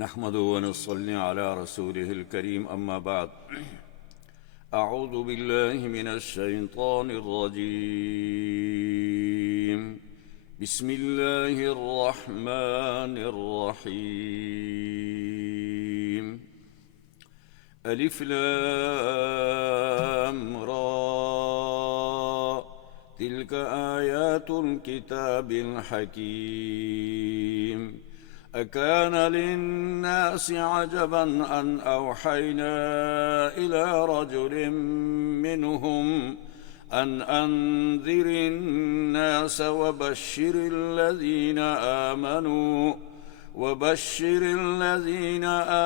نحمده ونصلي على رسوله الكريم أما بعد أعوذ بالله من الشيطان الرجيم بسم الله الرحمن الرحيم ألف لام را تلك آيات الكتاب الحكيم أكان للناس عجبا أن أوحينا إلى رجل منهم أن أنذر الناس وبشر الذين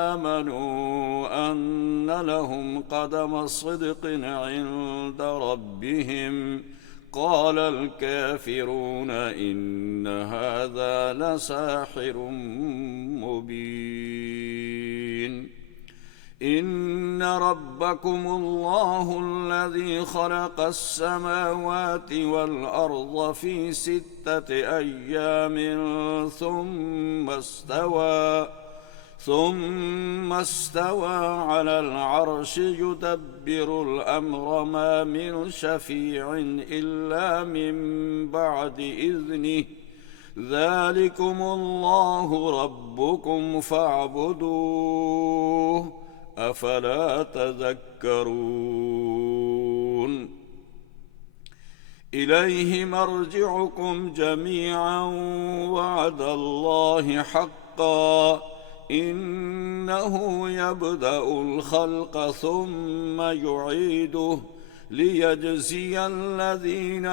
آمنوا أن لهم قدم صدق عند ربهم قال الكافرون إن هذا لساحر مبين إن ربكم الله الذي خلق السماوات والأرض في 6 أيام ثم استوى على العرش يدبر الأمر ما من شفيع إلا من بعد إذنه ذلكم الله ربكم فاعبدوه أفلا تذكرون إليه مرجعكم جميعا وعد الله حقا إنه يبدأ الخلق ثم يعيده ليجزي الذين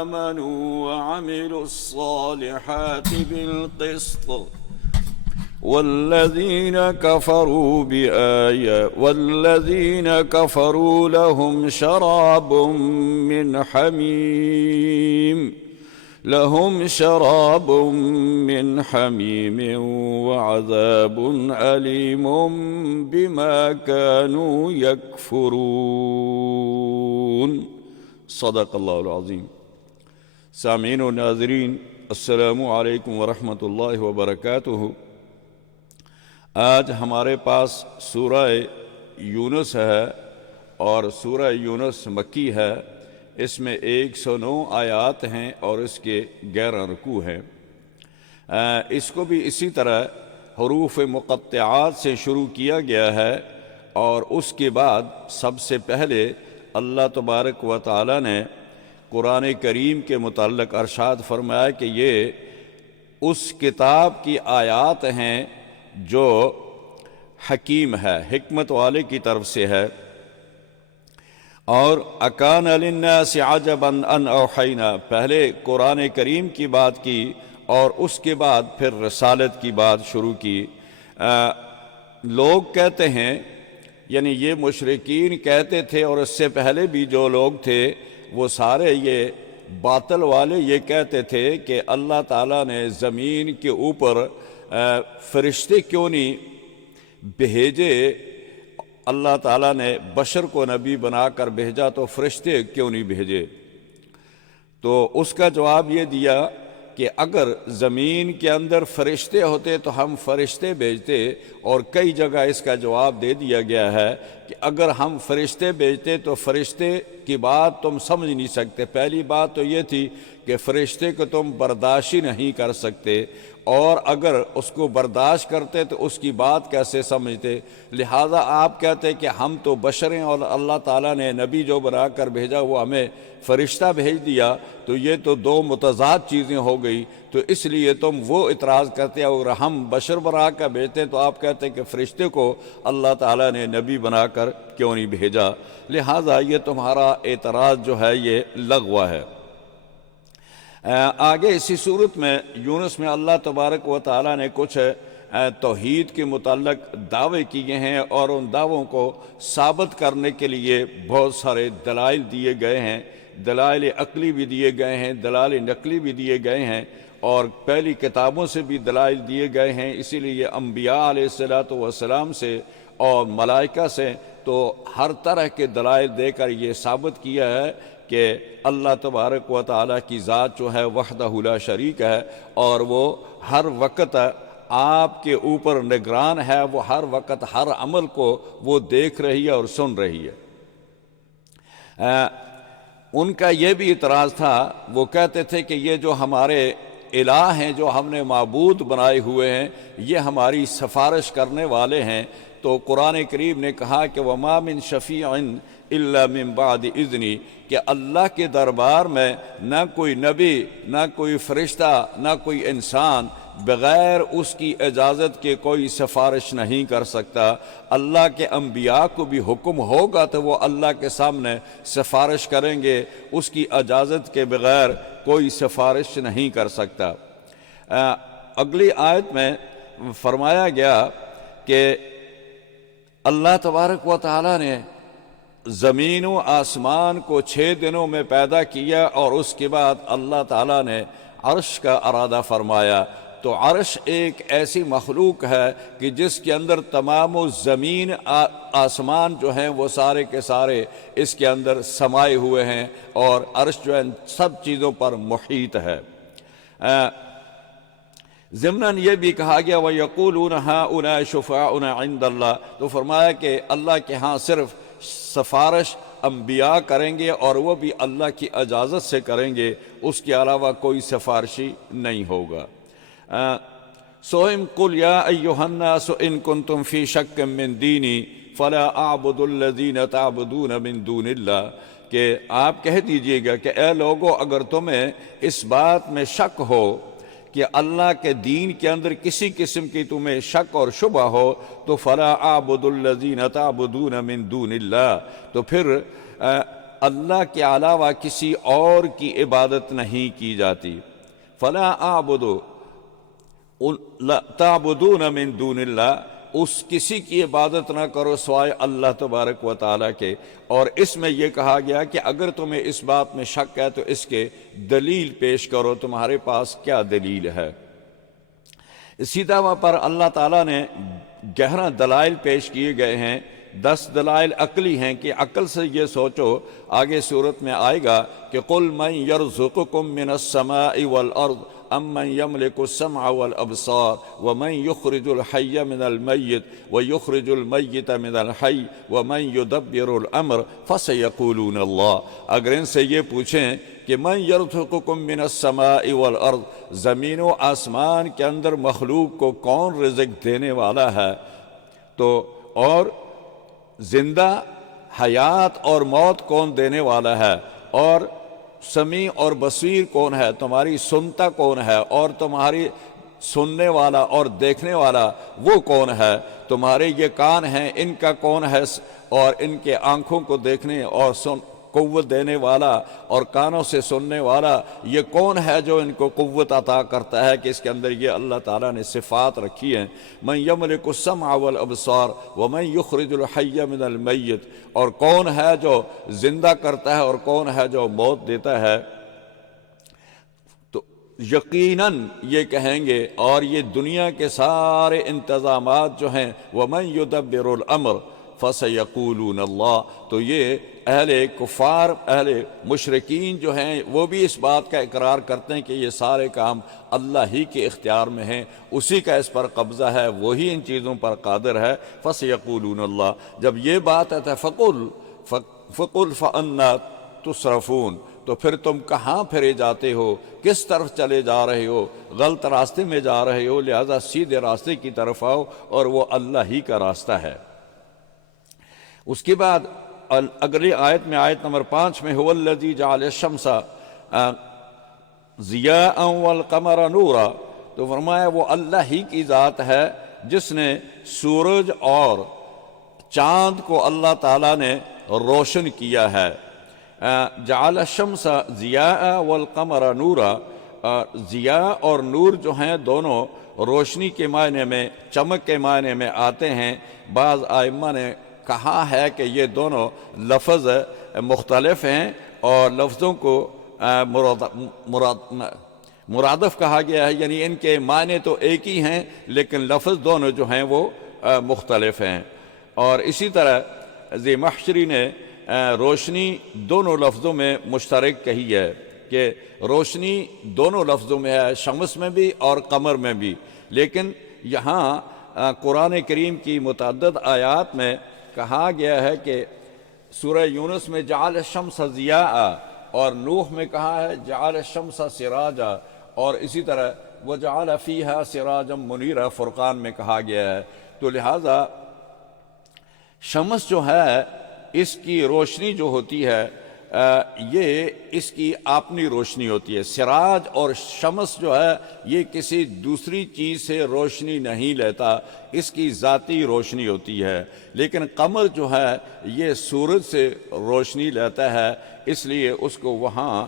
آمنوا وعملوا الصالحات بالقسط والذين كفروا لهم شراب من حميم وعذاب أليم بما كانوا يكفرون صدق الله العظيم. سامعین و ناظرین، السلام علیکم ورحمۃ اللہ وبرکاتہ. آج ہمارے پاس سورہ یونس ہے اور سورہ یونس مکی ہے. اس میں 109 آیات ہیں اور اس کے 11 رکوع ہیں. اس کو بھی اسی طرح حروف مقطعات سے شروع کیا گیا ہے اور اس کے بعد سب سے پہلے اللہ تبارک و تعالی نے قرآن کریم کے متعلق ارشاد فرمایا کہ یہ اس کتاب کی آیات ہیں جو حکیم ہے، حکمت والے کی طرف سے ہے. اور اکان للناس عجبا ان اوحینا، پہلے قرآن کریم کی بات کی اور اس کے بعد پھر رسالت کی بات شروع کی. لوگ کہتے ہیں، یعنی یہ مشرکین کہتے تھے اور اس سے پہلے بھی جو لوگ تھے وہ سارے یہ باطل والے یہ کہتے تھے کہ اللہ تعالیٰ نے زمین کے اوپر فرشتے کیوں نہیں بھیجے، اللہ تعالیٰ نے بشر کو نبی بنا کر بھیجا تو فرشتے کیوں نہیں بھیجے؟ تو اس کا جواب یہ دیا کہ اگر زمین کے اندر فرشتے ہوتے تو ہم فرشتے بھیجتے، اور کئی جگہ اس کا جواب دے دیا گیا ہے کہ اگر ہم فرشتے بھیجتے تو فرشتے کی بات تم سمجھ نہیں سکتے. پہلی بات تو یہ تھی کہ فرشتے کو تم برداشت ہی نہیں کر سکتے، اور اگر اس کو برداشت کرتے تو اس کی بات کیسے سمجھتے؟ لہذا آپ کہتے کہ ہم تو بشر ہیں اور اللہ تعالیٰ نے نبی جو بنا کر بھیجا وہ ہمیں فرشتہ بھیج دیا، تو یہ تو دو متضاد چیزیں ہو گئی. تو اس لیے تم وہ اعتراض کرتے ہیں، اور ہم بشر بنا کر بھیجتے تو آپ کہتے کہ فرشتے کو اللہ تعالیٰ نے نبی بنا کر کیوں نہیں بھیجا؟ لہذا یہ تمہارا اعتراض جو ہے یہ لغو ہے. آگے اسی صورت میں یونس میں اللہ تبارک و تعالیٰ نے کچھ توحید کے متعلق دعوے کیے ہیں اور ان دعووں کو ثابت کرنے کے لیے بہت سارے دلائل دیے گئے ہیں. دلائل عقلی بھی دیے گئے ہیں، دلائل نقلی بھی دیے گئے ہیں، اور پہلی کتابوں سے بھی دلائل دیے گئے ہیں. اسی لیے انبیاء علیہ السلام سے اور ملائکہ سے تو ہر طرح کے دلائل دے کر یہ ثابت کیا ہے کہ اللہ تبارک و تعالیٰ کی ذات جو ہے وحدہ لا شریک ہے، اور وہ ہر وقت آپ کے اوپر نگران ہے، وہ ہر وقت ہر عمل کو وہ دیکھ رہی ہے اور سن رہی ہے۔ ان کا یہ بھی اعتراض تھا، وہ کہتے تھے کہ یہ جو ہمارے الہ ہیں، جو ہم نے معبود بنائے ہوئے ہیں، یہ ہماری سفارش کرنے والے ہیں۔ تو قرآن کریم نے کہا کہ وَمَا مِن شَفِيعٍ إِلَّا مِن بَعْدِ إِذْنِهِ، کہ اللہ کے دربار میں نہ کوئی نبی، نہ کوئی فرشتہ، نہ کوئی انسان بغیر اس کی اجازت کے کوئی سفارش نہیں کر سکتا۔ اللہ کے انبیاء کو بھی حکم ہوگا تو وہ اللہ کے سامنے سفارش کریں گے، اس کی اجازت کے بغیر کوئی سفارش نہیں کر سکتا۔ اگلی آیت میں فرمایا گیا کہ اللہ تبارک و تعالیٰ نے زمین و آسمان کو 6 دنوں میں پیدا کیا، اور اس کے بعد اللہ تعالیٰ نے عرش کا ارادہ فرمایا۔ تو عرش ایک ایسی مخلوق ہے کہ جس کے اندر تمام و زمین آسمان جو ہیں وہ سارے کے سارے اس کے اندر سمائے ہوئے ہیں، اور عرش جو ہے سب چیزوں پر محیط ہے۔ ضمناً یہ بھی کہا گیا وَيَقُولُونَ هَؤُلَاءِ شُفَعَاؤُنَا عِندَ اللَّهِ، تو فرمایا کہ اللہ کے ہاں صرف سفارش انبیاء کریں گے، اور وہ بھی اللہ کی اجازت سے کریں گے، اس کے علاوہ کوئی سفارشی نہیں ہوگا۔ قُلْ يَا أَيُّهَا النَّاسُ إِن كُنتُمْ فِي شَكٍّ مِّن دِينِي فَلَا أَعْبُدُ الَّذِينَ تَعْبُدُونَ مِن دُونِ اللَّهِ، کہ آپ کہہ دیجئے گا کہ اے لوگو، اگر تمہیں اس بات میں شک ہو کہ اللہ کے دین کے اندر کسی قسم کی تمہیں شک اور شبہ ہو، تو فَلَا أَعْبُدُ الَّذِينَ تَعْبُدُونَ مِن دُونِ اللَّهِ، تو پھر اللہ کے علاوہ کسی اور کی عبادت نہیں کی جاتی۔ فَلَا أَعْبُدُ تعبدون من دون اللہ، اس کسی کی عبادت نہ کرو سوائے اللہ تبارک و تعالیٰ کے۔ اور اس میں یہ کہا گیا کہ اگر تمہیں اس بات میں شک ہے تو اس کے دلیل پیش کرو، تمہارے پاس کیا دلیل ہے۔ اسی طرح پر اللہ تعالیٰ نے گہرا دلائل پیش کیے گئے ہیں، 10 دلائل عقلی ہیں کہ عقل سے یہ سوچو۔ آگے صورت میں آئے گا کہ قُلْ مَنْ يَرْزُقُكُم مِّنَ السَّمَاءِ وَالْأَرْضِ أَمَّنْ يَمْلِكُ السَّمْعَ وَالْأَبْصَارَ وَمَنْ يُخْرِجُ الْحَيَّ مِنَ الْمَيِّتِ وَيُخْرِجُ الْمَيِّتَ مِنَ الْحَيِّ وَمَنْ يُدَبِّرُ الْأَمْرَ فَسَيَقُولُونَ اللَّهُ، اگر ان سے یہ پوچھیں کہ من یرزقکم من السماء والارض، زمین و آسمان کے اندر مخلوق کو کون رزق دینے والا ہے، تو اور زندہ حیات اور موت کون دینے والا ہے، اور سمیع اور بصیر کون ہے، تمہاری سنتا کون ہے، اور تمہاری سننے والا اور دیکھنے والا وہ کون ہے، تمہارے یہ کان ہیں ان کا کون ہے، اور ان کے آنکھوں کو دیکھنے اور قوت دینے والا اور کانوں سے سننے والا یہ کون ہے جو ان کو قوت عطا کرتا ہے، کہ اس کے اندر یہ اللہ تعالیٰ نے صفات رکھی ہیں۔ من یملک السمع والابصار ومن یخرج الحی من المیت، اور کون ہے جو زندہ کرتا ہے اور کون ہے جو موت دیتا ہے، تو یقیناً یہ کہیں گے، اور یہ دنیا کے سارے انتظامات جو ہیں ومن یدبر الامر فَسَيَقُولُونَ اللَّهُ، تو یہ اہل کفار، اہل مشرکین جو ہیں وہ بھی اس بات کا اقرار کرتے ہیں کہ یہ سارے کام اللہ ہی کے اختیار میں ہیں، اسی کا اس پر قبضہ ہے، وہی ان چیزوں پر قادر ہے۔ فَسَيَقُولُونَ اللَّهُ، جب یہ بات ہے فَقُلْ فَأَنَّا تُصْرَفُونَ، تو پھر تم کہاں پھرے جاتے ہو، کس طرف چلے جا رہے ہو، غلط راستے میں جا رہے ہو، لہذا سیدھے راستے کی طرف آؤ، اور وہ اللہ ہی کا راستہ ہے۔ اس کے بعد اگلی آیت میں، آیت نمبر 5 میں، هو الذی جعل الشمس ضیاء والقمر نورا، تو فرمایا وہ اللہ ہی کی ذات ہے جس نے سورج اور چاند کو اللہ تعالیٰ نے روشن کیا ہے۔ جعل الشمس ضیاء والقمر نورا، ضیاء اور نور جو ہیں دونوں روشنی کے معنی میں، چمک کے معنی میں آتے ہیں۔ بعض ائمہ نے کہا ہے کہ یہ دونوں لفظ مختلف ہیں اور لفظوں کو مرادف کہا گیا ہے، یعنی ان کے معنی تو ایک ہی ہیں لیکن لفظ دونوں جو ہیں وہ مختلف ہیں۔ اور اسی طرح زمخشری نے روشنی دونوں لفظوں میں مشترک کہی ہے کہ روشنی دونوں لفظوں میں ہے، شمس میں بھی اور قمر میں بھی، لیکن یہاں قرآن کریم کی متعدد آیات میں کہا گیا ہے کہ سورہ یونس میں جعل الشمس ضیاء، اور نوح میں کہا ہے جعل الشمس سراجا، اور اسی طرح وجعل فیہا سراجا منیرا فرقان میں کہا گیا ہے۔ تو لہٰذا شمس جو ہے اس کی روشنی جو ہوتی ہے یہ اس کی اپنی روشنی ہوتی ہے۔ سراج اور شمس جو ہے یہ کسی دوسری چیز سے روشنی نہیں لیتا، اس کی ذاتی روشنی ہوتی ہے۔ لیکن قمر جو ہے یہ سورج سے روشنی لیتا ہے، اس لیے اس کو وہاں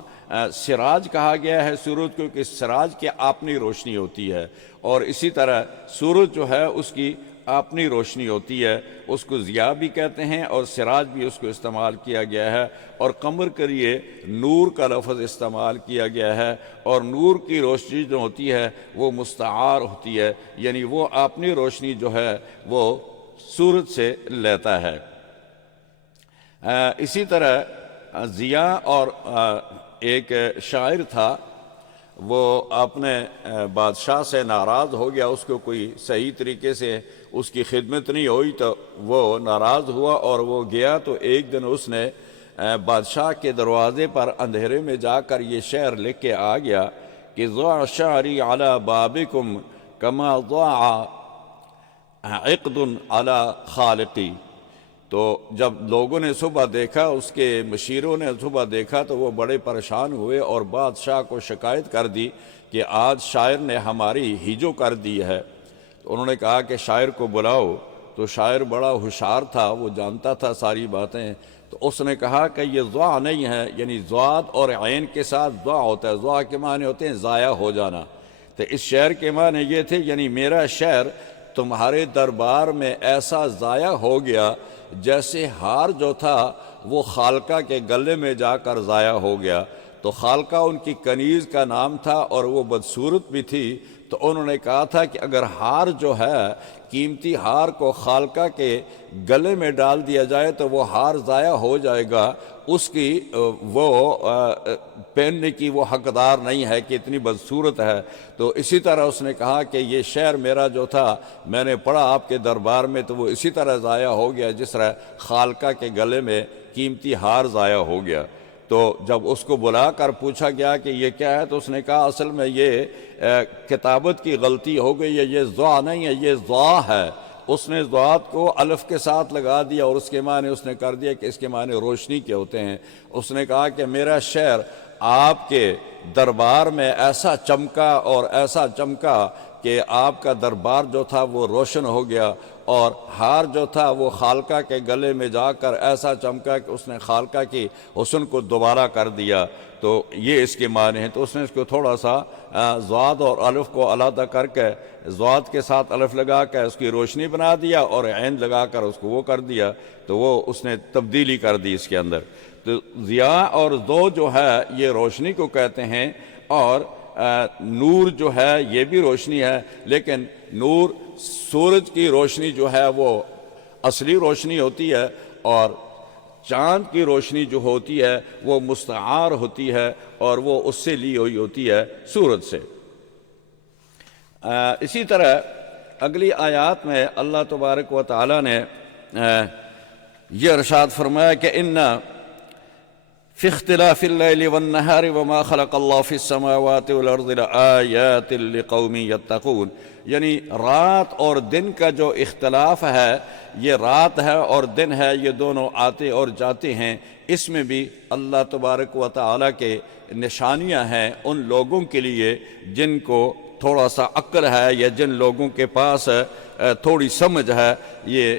سراج کہا گیا ہے سورج کو، کہ سراج کی اپنی روشنی ہوتی ہے۔ اور اسی طرح سورج جو ہے اس کی اپنی روشنی ہوتی ہے، اس کو ضیاء بھی کہتے ہیں اور سراج بھی اس کو استعمال کیا گیا ہے، اور قمر کے لیے نور کا لفظ استعمال کیا گیا ہے، اور نور کی روشنی جو ہوتی ہے وہ مستعار ہوتی ہے، یعنی وہ اپنی روشنی جو ہے وہ سورج سے لیتا ہے۔ اسی طرح ضیاء اور ایک شاعر تھا، وہ اپنے بادشاہ سے ناراض ہو گیا، اس کو کوئی صحیح طریقے سے اس کی خدمت نہیں ہوئی تو وہ ناراض ہوا، اور وہ گیا تو ایک دن اس نے بادشاہ کے دروازے پر اندھیرے میں جا کر یہ شعر لکھ کے آ گیا کہ ضاع شعری علی بابکم کما ضاع عقد علی خالقی۔ تو جب لوگوں نے صبح دیکھا، اس کے مشیروں نے صبح دیکھا تو وہ بڑے پریشان ہوئے اور بادشاہ کو شکایت کر دی کہ آج شاعر نے ہماری ہیجو کر دی ہے۔ تو انہوں نے کہا کہ شاعر کو بلاؤ، تو شاعر بڑا ہوشیار تھا، وہ جانتا تھا ساری باتیں، تو اس نے کہا کہ یہ ضاع نہیں ہے، یعنی ضاد اور عین کے ساتھ ضاع ہوتا ہے، ضاع کے معنی ہوتے ہیں ضائع ہو جانا۔ تو اس شعر کے معنی یہ تھے یعنی میرا شعر تمہارے دربار میں ایسا ضائع ہو گیا جیسے ہار جو تھا وہ خالقہ کے گلے میں جا کر ضائع ہو گیا۔ تو خالقہ ان کی کنیز کا نام تھا اور وہ بدصورت بھی تھی، تو انہوں نے کہا تھا کہ اگر ہار جو ہے قیمتی ہار کو خالقہ کے گلے میں ڈال دیا جائے تو وہ ہار ضائع ہو جائے گا، اس کی وہ پہننے کی وہ حقدار نہیں ہے کہ اتنی بدصورت ہے۔ تو اسی طرح اس نے کہا کہ یہ شعر میرا جو تھا میں نے پڑھا آپ کے دربار میں تو وہ اسی طرح ضائع ہو گیا جس طرح خالقہ کے گلے میں قیمتی ہار ضائع ہو گیا۔ تو جب اس کو بلا کر پوچھا گیا کہ یہ کیا ہے تو اس نے کہا اصل میں یہ کتابت کی غلطی ہو گئی ہے، یہ ضاع نہیں ہے، یہ ضاع ہے۔ اس نے ضاد کو الف کے ساتھ لگا دیا اور اس کے معنی اس نے کر دیا کہ اس کے معنی روشنی کے ہوتے ہیں۔ اس نے کہا کہ میرا شعر آپ کے دربار میں ایسا چمکا اور ایسا چمکا کہ آپ کا دربار جو تھا وہ روشن ہو گیا، اور ہار جو تھا وہ خالقہ کے گلے میں جا کر ایسا چمکا کہ اس نے خالقہ کی حسن کو دوبارہ کر دیا۔ تو یہ اس کے معنی ہیں۔ تو اس نے اس کو تھوڑا سا ضاد اور الف کو علیحدہ کر کے ضاد کے ساتھ الف لگا کے اس کی روشنی بنا دیا اور عین لگا کر اس کو وہ کر دیا، تو وہ اس نے تبدیلی کر دی اس کے اندر۔ تو ضیاء اور ضوء جو ہے یہ روشنی کو کہتے ہیں، اور نور جو ہے یہ بھی روشنی ہے، لیکن نور سورج کی روشنی جو ہے وہ اصلی روشنی ہوتی ہے، اور چاند کی روشنی جو ہوتی ہے وہ مستعار ہوتی ہے اور وہ اس سے لی ہوئی ہوتی ہے سورج سے۔ اسی طرح اگلی آیات میں اللہ تبارک و تعالی نے یہ ارشاد فرمایا کہ ان فی اختلاف اللیل والنہار وما خلق اللہ فی السماوات والارض لآیات لقوم یتقون، یعنی رات اور دن کا جو اختلاف ہے، یہ رات ہے اور دن ہے، یہ دونوں آتے اور جاتے ہیں، اس میں بھی اللہ تبارک و تعالی کے نشانیاں ہیں ان لوگوں کے لیے جن کو تھوڑا سا عقل ہے یا جن لوگوں کے پاس تھوڑی سمجھ ہے۔ یہ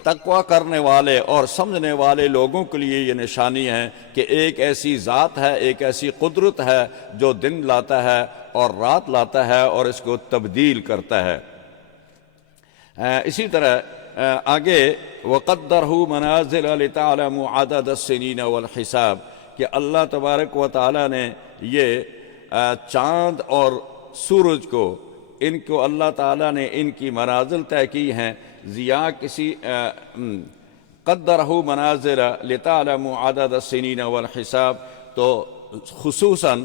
تقوی کرنے والے اور سمجھنے والے لوگوں کے لیے یہ نشانی ہے کہ ایک ایسی ذات ہے، ایک ایسی قدرت ہے جو دن لاتا ہے اور رات لاتا ہے اور اس کو تبدیل کرتا ہے۔ اسی طرح آگے وَقَدَّرْهُ مَنَازِلَ لِتَعْلَمُوا عَدَدَ السِّنِينَ وَالْحِسَابِ، کہ اللہ تبارک و تعالی نے یہ چاند اور سورج کو، ان کو اللہ تعالیٰ نے ان کی منازل طے کی ہیں۔ ضیاء کسی قدرہ منازل لتعلموا عدد السنین والحساب، تو خصوصاً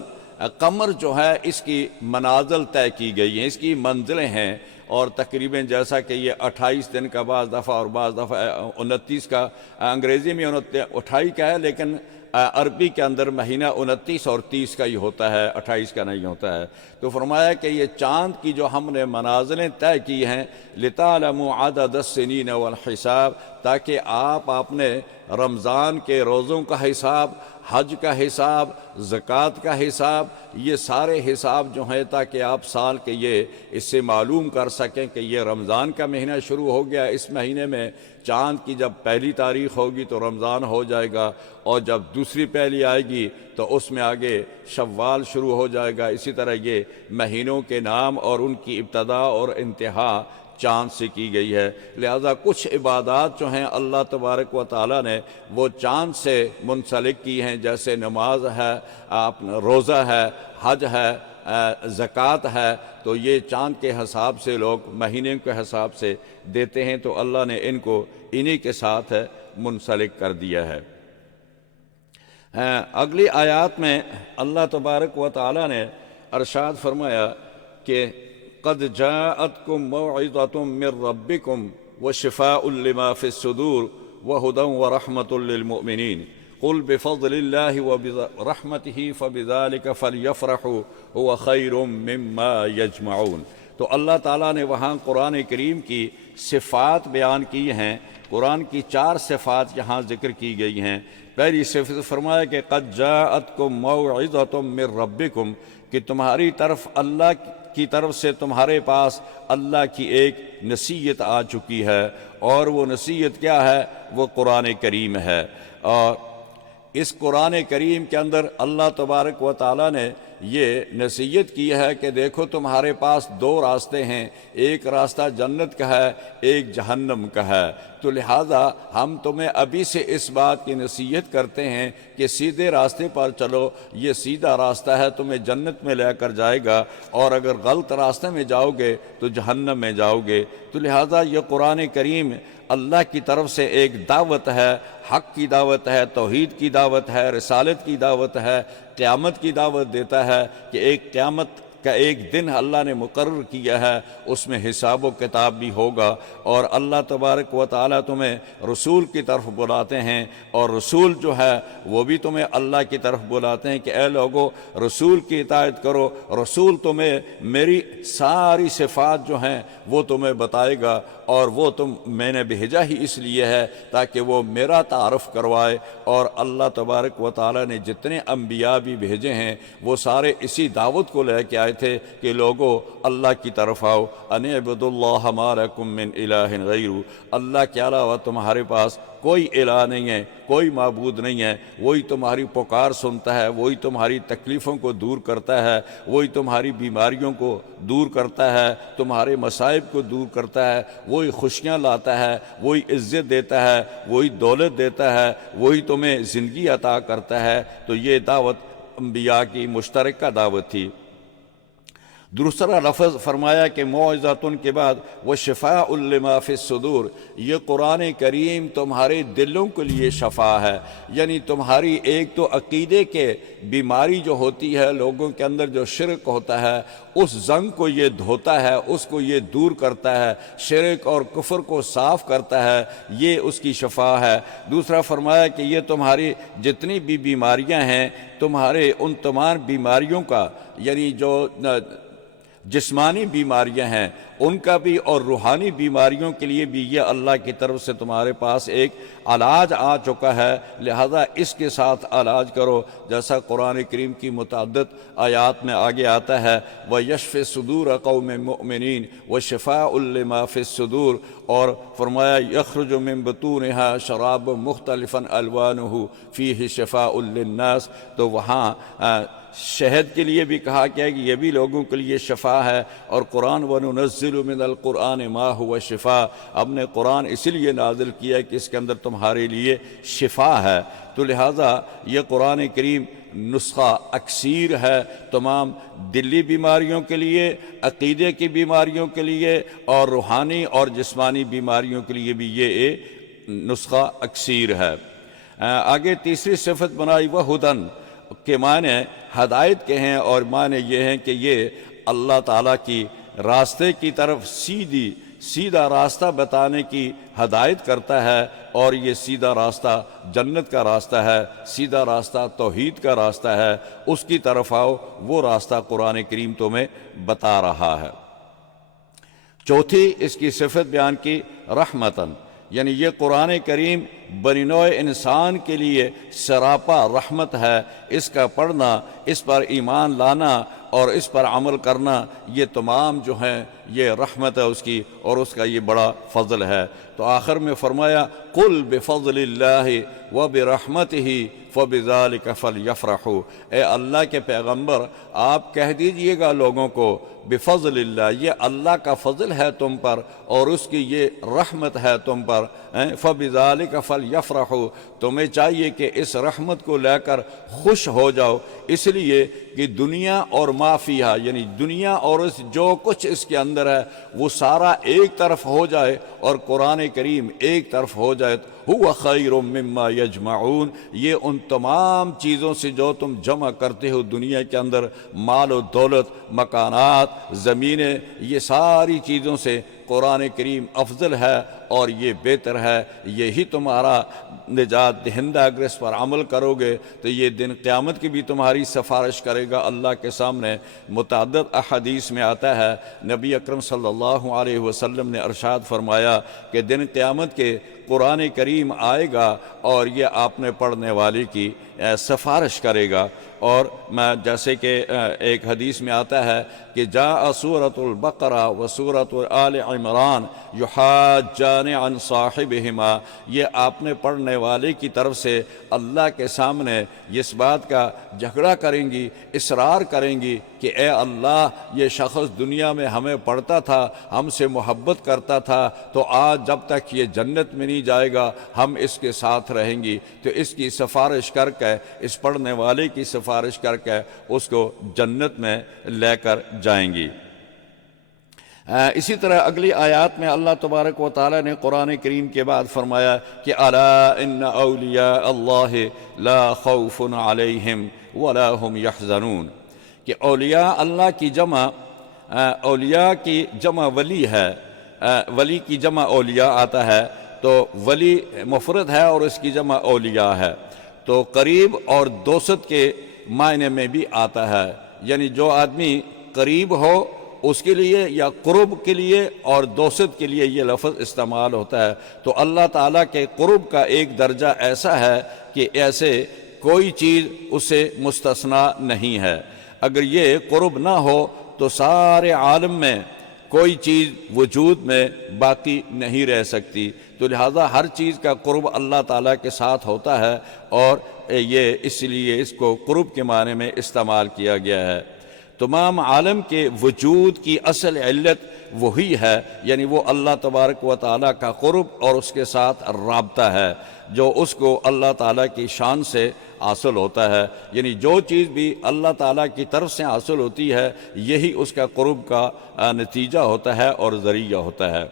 قمر جو ہے اس کی منازل طے کی گئی ہیں، اس کی منزلیں ہیں، اور تقریباً جیسا کہ یہ 28 دن کا بعض دفعہ اور بعض دفعہ 29 کا، انگریزی میں 28 کا ہے، لیکن عربی کے اندر مہینہ 29 اور 30 کا ہی ہوتا ہے، 28 کا نہیں ہوتا ہے۔ تو فرمایا کہ یہ چاند کی جو ہم نے منازلیں طے کی ہیں، لِتَعْلَمُوا عَدَدَ السِّنِينَ وَالْحِسَابَ، تاکہ آپ اپنے رمضان کے روزوں کا حساب، حج کا حساب، زکوٰۃ کا حساب، یہ سارے حساب جو ہیں، تاکہ آپ سال کے یہ اس سے معلوم کر سکیں کہ یہ رمضان کا مہینہ شروع ہو گیا، اس مہینے میں چاند کی جب پہلی تاریخ ہوگی تو رمضان ہو جائے گا، اور جب دوسری پہلی آئے گی تو اس میں آگے شوال شروع ہو جائے گا۔ اسی طرح یہ مہینوں کے نام اور ان کی ابتدا اور انتہا چاند سے کی گئی ہے۔ لہذا کچھ عبادات جو ہیں اللہ تبارک و تعالیٰ نے وہ چاند سے منسلک کی ہیں، جیسے نماز ہے، روزہ ہے، حج ہے، زکوٰۃ ہے، تو یہ چاند کے حساب سے لوگ مہینے کے حساب سے دیتے ہیں، تو اللہ نے ان کو انہی کے ساتھ منسلک کر دیا ہے۔ اگلی آیات میں اللہ تبارک و تعالیٰ نے ارشاد فرمایا کہ قد جاءتکم موعظۃ من ربکم وشفاء لما فی الصدور وہدی ورحمۃ للمؤمنین قل بفضل اللہ وبرحمتہ فبذلک فلیفرحوا هو خیر مما یجمعون۔ تو اللہ تعالیٰ نے وہاں قرآن کریم کی صفات بیان کی ہیں، قرآن کی 4 صفات یہاں ذکر کی گئی ہیں۔ پہلی صفت فرمایا کہ قد جاءتکم موعظۃ من ربکم، کہ تمہاری طرف اللہ کی طرف سے تمہارے پاس اللہ کی ایک نصیحت آ چکی ہے، اور وہ نصیحت کیا ہے؟ وہ قرآن کریم ہے۔ اور اس قرآن کریم کے اندر اللہ تبارک و تعالیٰ نے یہ نصیحت کی ہے کہ دیکھو تمہارے پاس 2 راستے ہیں، ایک راستہ جنت کا ہے، ایک جہنم کا ہے، تو لہٰذا ہم تمہیں ابھی سے اس بات کی نصیحت کرتے ہیں کہ سیدھے راستے پر چلو، یہ سیدھا راستہ ہے، تمہیں جنت میں لے کر جائے گا، اور اگر غلط راستے میں جاؤ گے تو جہنم میں جاؤ گے۔ تو لہٰذا یہ قرآن کریم اللہ کی طرف سے ایک دعوت ہے، حق کی دعوت ہے، توحید کی دعوت ہے، رسالت کی دعوت ہے، قیامت کی دعوت دیتا ہے کہ ایک قیامت کا ایک دن اللہ نے مقرر کیا ہے، اس میں حساب و کتاب بھی ہوگا، اور اللہ تبارک و تعالیٰ تمہیں رسول کی طرف بلاتے ہیں، اور رسول جو ہے وہ بھی تمہیں اللہ کی طرف بلاتے ہیں کہ اے لوگو رسول کی اطاعت کرو، رسول تمہیں میری ساری صفات جو ہیں وہ تمہیں بتائے گا، اور وہ میں نے بھیجا ہی اس لیے ہے تاکہ وہ میرا تعارف کروائے۔ اور اللہ تبارک و تعالیٰ نے جتنے انبیاء بھی بھیجے ہیں وہ سارے اسی دعوت کو لے کے آئے تھے کہ لوگو اللہ کی طرف آؤ، ان اعبدوا اللہ ما لکم من الہ غیرہ، اللہ کے علاوہ تمہارے پاس کوئی الہ نہیں ہے، کوئی معبود نہیں ہے، وہی تمہاری پکار سنتا ہے، وہی تمہاری تکلیفوں کو دور کرتا ہے، وہی تمہاری بیماریوں کو دور کرتا ہے، تمہارے مصائب کو دور کرتا ہے، وہی خوشیاں لاتا ہے، وہی عزت دیتا ہے، وہی دولت دیتا ہے، وہی تمہیں زندگی عطا کرتا ہے۔ تو یہ دعوت انبیاء کی مشترکہ دعوت تھی۔ دوسرا لفظ فرمایا کہ موعظۃ کے بعد وشفاء لما فی الصدور، یہ قرآن کریم تمہارے دلوں کے لیے شفا ہے، یعنی تمہاری ایک تو عقیدے کے بیماری جو ہوتی ہے، لوگوں کے اندر جو شرک ہوتا ہے اس زنگ کو یہ دھوتا ہے، اس کو یہ دور کرتا ہے، شرک اور کفر کو صاف کرتا ہے، یہ اس کی شفا ہے۔ دوسرا فرمایا کہ یہ تمہاری جتنی بھی بیماریاں ہیں، تمہارے ان تمام بیماریوں کا، یعنی جو جسمانی بیماریاں ہیں ان کا بھی، اور روحانی بیماریوں کے لیے بھی یہ اللہ کی طرف سے تمہارے پاس ایک علاج آ چکا ہے، لہذا اس کے ساتھ علاج کرو، جیسا قرآن کریم کی متعدد آیات میں آگے آتا ہے وَيَشْفِ صُدُورَ قَوْمٍ مُؤْمِنِينَ وَشِفَاءٌ لِمَا فِي الصُّدُورِ، اور فرمایا يَخْرُجُ مِن بُطُونِهَا شَرَابٌ مُخْتَلِفٌ أَلْوَانُهُ فِيهِ شِفَاءٌ لِلنَّاسِ، تو وہاں شہد کے لیے بھی کہا گیا کہ یہ بھی لوگوں کے لیے شفا ہے، اور قرآن وَنُنَزِّلُ مِنَ الْقُرْآنِ مَا هُوَ شِفَاء، ہم نے قرآن اسی لیے نازل کیا کہ اس کے اندر تمہارے لیے شفا ہے۔ تو لہٰذا یہ قرآن کریم نسخہ اکسیر ہے تمام دلی بیماریوں کے لیے، عقیدے کی بیماریوں کے لیے، اور روحانی اور جسمانی بیماریوں کے لیے بھی یہ ایک نسخہ اکسیر ہے۔ آگے تیسری صفت بنائی وہدن، کے معنی ہدایت کے ہیں، اور معنی یہ ہیں کہ یہ اللہ تعالیٰ کی راستے کی طرف سیدھا راستہ بتانے کی ہدایت کرتا ہے، اور یہ سیدھا راستہ جنت کا راستہ ہے، سیدھا راستہ توحید کا راستہ ہے، اس کی طرف آؤ، وہ راستہ قرآن کریم تمہیں بتا رہا ہے۔ چوتھی اس کی صفت بیان کی رحمتاً، یعنی یہ قرآن کریم بنی نوع انسان کے لیے سراپا رحمت ہے۔ اس کا پڑھنا، اس پر ایمان لانا اور اس پر عمل کرنا، یہ تمام جو ہیں یہ رحمت ہے اس کی، اور اس کا یہ بڑا فضل ہے۔ تو آخر میں فرمایا قل بفضل اللہ وبرحمتہ فبذلک فلیفرحوا، اے اللہ کے پیغمبر آپ کہہ دیجئے گا لوگوں کو بفضل اللہ، یہ اللہ کا فضل ہے تم پر اور اس کی یہ رحمت ہے تم پر، فبذلک فلیفرحوا، تمہیں چاہیے کہ اس رحمت کو لے کر خوش ہو جاؤ، اس لیے کہ دنیا اور ما فیہا، یعنی دنیا اور اس جو کچھ اس کے اندر ہے وہ سارا ایک طرف ہو جائے اور قرآن کریم ایک طرف ہو جائے، ہوا خیر مما یجمعون، یہ ان تمام چیزوں سے جو تم جمع کرتے ہو دنیا کے اندر، مال و دولت، مکانات، زمینیں، یہ ساری چیزوں سے قرآن کریم افضل ہے اور یہ بہتر ہے، یہی تمہارا نجات دہندہ۔ اگر اس پر عمل کرو گے تو یہ دن قیامت کی بھی تمہاری سفارش کرے گا اللہ کے سامنے۔ متعدد احادیث میں آتا ہے، نبی اکرم صلی اللہ علیہ وسلم نے ارشاد فرمایا کہ دن قیامت کے قرآن کریم آئے گا اور یہ آپ نے پڑھنے والے کی سفارش کرے گا۔ اور میں جیسے کہ ایک حدیث میں آتا ہے کہ جاء سورۃ البقرہ و سورۃ آل عمران یحاجان عن صاحبہما، یہ آپ نے پڑھنے والے کی طرف سے اللہ کے سامنے اس بات کا جھگڑا کریں گی، اصرار کریں گی کہ اے اللہ یہ شخص دنیا میں ہمیں پڑھتا تھا، ہم سے محبت کرتا تھا، تو آج جب تک یہ جنت میں نہیں جائے گا ہم اس کے ساتھ رہیں گی، تو اس کی سفارش کر کے، اس پڑھنے والے کی سفارش کر کے اس کو جنت میں لے کر جائیں گی۔ اسی طرح اگلی آیات میں اللہ تبارک و تعالی نے قرآن کریم کے بعد فرمایا کہ الا ان اولیاء اللہ لا خوف علیہم ولا هم یحزنون، کہ اولیاء اللہ کی جمع، اولیاء کی جمع ولی ہے، ولی کی جمع اولیاء آتا ہے تو ولی مفرد ہے اور اس کی جمع اولیاء ہے، تو قریب اور دوست کے معنی میں بھی آتا ہے، یعنی جو آدمی قریب ہو اس کے لیے یا قرب کے لیے اور دوست کے لیے یہ لفظ استعمال ہوتا ہے۔ تو اللہ تعالیٰ کے قرب کا ایک درجہ ایسا ہے کہ ایسے کوئی چیز اسے مستثنیٰ نہیں ہے، اگر یہ قرب نہ ہو تو سارے عالم میں کوئی چیز وجود میں باقی نہیں رہ سکتی، تو لہذا ہر چیز کا قرب اللہ تعالیٰ کے ساتھ ہوتا ہے، اور یہ اس لیے اس کو قرب کے معنی میں استعمال کیا گیا ہے۔ تمام عالم کے وجود کی اصل علت وہی ہے، یعنی وہ اللہ تبارک و تعالیٰ کا قرب اور اس کے ساتھ رابطہ ہے جو اس کو اللہ تعالیٰ کی شان سے حاصل ہوتا ہے، یعنی جو چیز بھی اللہ تعالیٰ کی طرف سے حاصل ہوتی ہے یہی اس کا قرب کا نتیجہ ہوتا ہے اور ذریعہ ہوتا ہے۔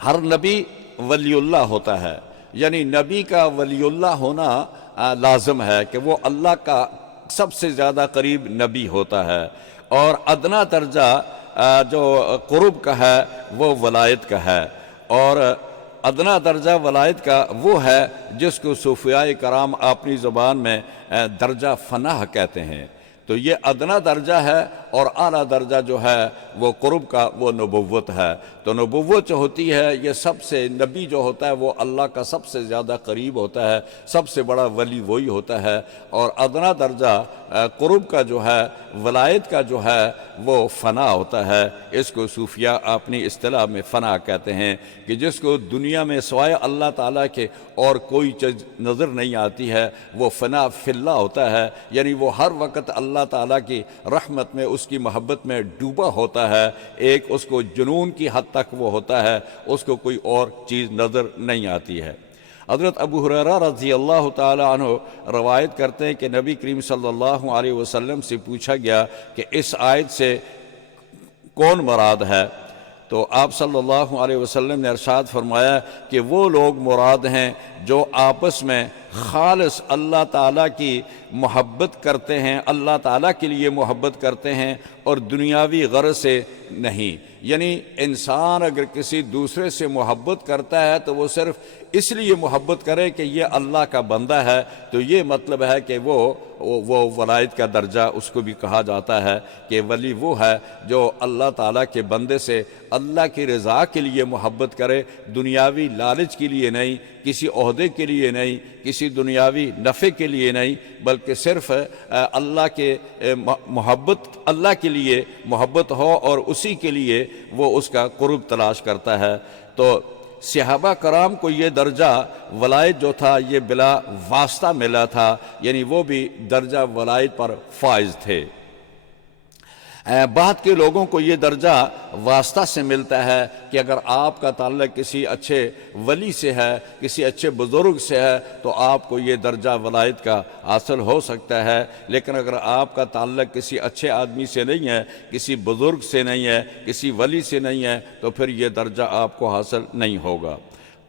ہر نبی ولی اللہ ہوتا ہے، یعنی نبی کا ولی اللہ ہونا لازم ہے کہ وہ اللہ کا سب سے زیادہ قریب نبی ہوتا ہے، اور ادنا درجہ جو قرب کا ہے وہ ولایت کا ہے، اور ادنا درجہ ولایت کا وہ ہے جس کو صوفیاء کرام اپنی زبان میں درجہ فناح کہتے ہیں، تو یہ ادنا درجہ ہے، اور اعلیٰ درجہ جو ہے وہ قرب کا وہ نبوت ہے۔ تو نبوت جو ہوتی ہے یہ سب سے، نبی جو ہوتا ہے وہ اللہ کا سب سے زیادہ قریب ہوتا ہے، سب سے بڑا ولی وہی ہوتا ہے، اور ادنا درجہ قرب کا جو ہے، ولایت کا جو ہے وہ فنا ہوتا ہے، اس کو صوفیاء اپنی اصطلاح میں فنا کہتے ہیں، کہ جس کو دنیا میں سوائے اللہ تعالیٰ کے اور کوئی چیز نظر نہیں آتی ہے وہ فنا فی اللہ ہوتا ہے، یعنی وہ ہر وقت اللہ تعالیٰ کی رحمت میں، اس کی محبت میں ڈوبا ہوتا ہے، ایک اس کو جنون کی حد تک وہ ہوتا ہے، اس کو کوئی اور چیز نظر نہیں آتی ہے۔ حضرت ابو ہریرہ رضی اللہ تعالی عنہ روایت کرتے ہیں کہ نبی کریم صلی اللہ علیہ وسلم سے پوچھا گیا کہ اس آیت سے کون مراد ہے، تو آپ صلی اللہ علیہ وسلم نے ارشاد فرمایا کہ وہ لوگ مراد ہیں جو آپس میں خالص اللہ تعالیٰ کی محبت کرتے ہیں، اللہ تعالیٰ کے لیے محبت کرتے ہیں اور دنیاوی غرض سے نہیں۔ یعنی انسان اگر کسی دوسرے سے محبت کرتا ہے تو وہ صرف اس لیے محبت کرے کہ یہ اللہ کا بندہ ہے، تو یہ مطلب ہے کہ وہ ولایت کا درجہ اس کو بھی کہا جاتا ہے کہ ولی وہ ہے جو اللہ تعالیٰ کے بندے سے اللہ کی رضا کے لیے محبت کرے، دنیاوی لالچ کے لیے نہیں، کسی عہدے کے لیے نہیں، کسی دنیاوی نفع کے لیے نہیں، بلکہ صرف اللہ کے محبت، اللہ کے لیے محبت ہو اور اسی کے لیے وہ اس کا قرب تلاش کرتا ہے۔ تو صحابہ کرام کو یہ درجہ ولایت جو تھا یہ بلا واسطہ ملا تھا، یعنی وہ بھی درجہ ولایت پر فائز تھے۔ بعد کے لوگوں کو یہ درجہ واسطہ سے ملتا ہے کہ اگر آپ کا تعلق کسی اچھے ولی سے ہے، کسی اچھے بزرگ سے ہے، تو آپ کو یہ درجہ ولایت کا حاصل ہو سکتا ہے، لیکن اگر آپ کا تعلق کسی اچھے آدمی سے نہیں ہے، کسی بزرگ سے نہیں ہے، کسی ولی سے نہیں ہے، تو پھر یہ درجہ آپ کو حاصل نہیں ہوگا۔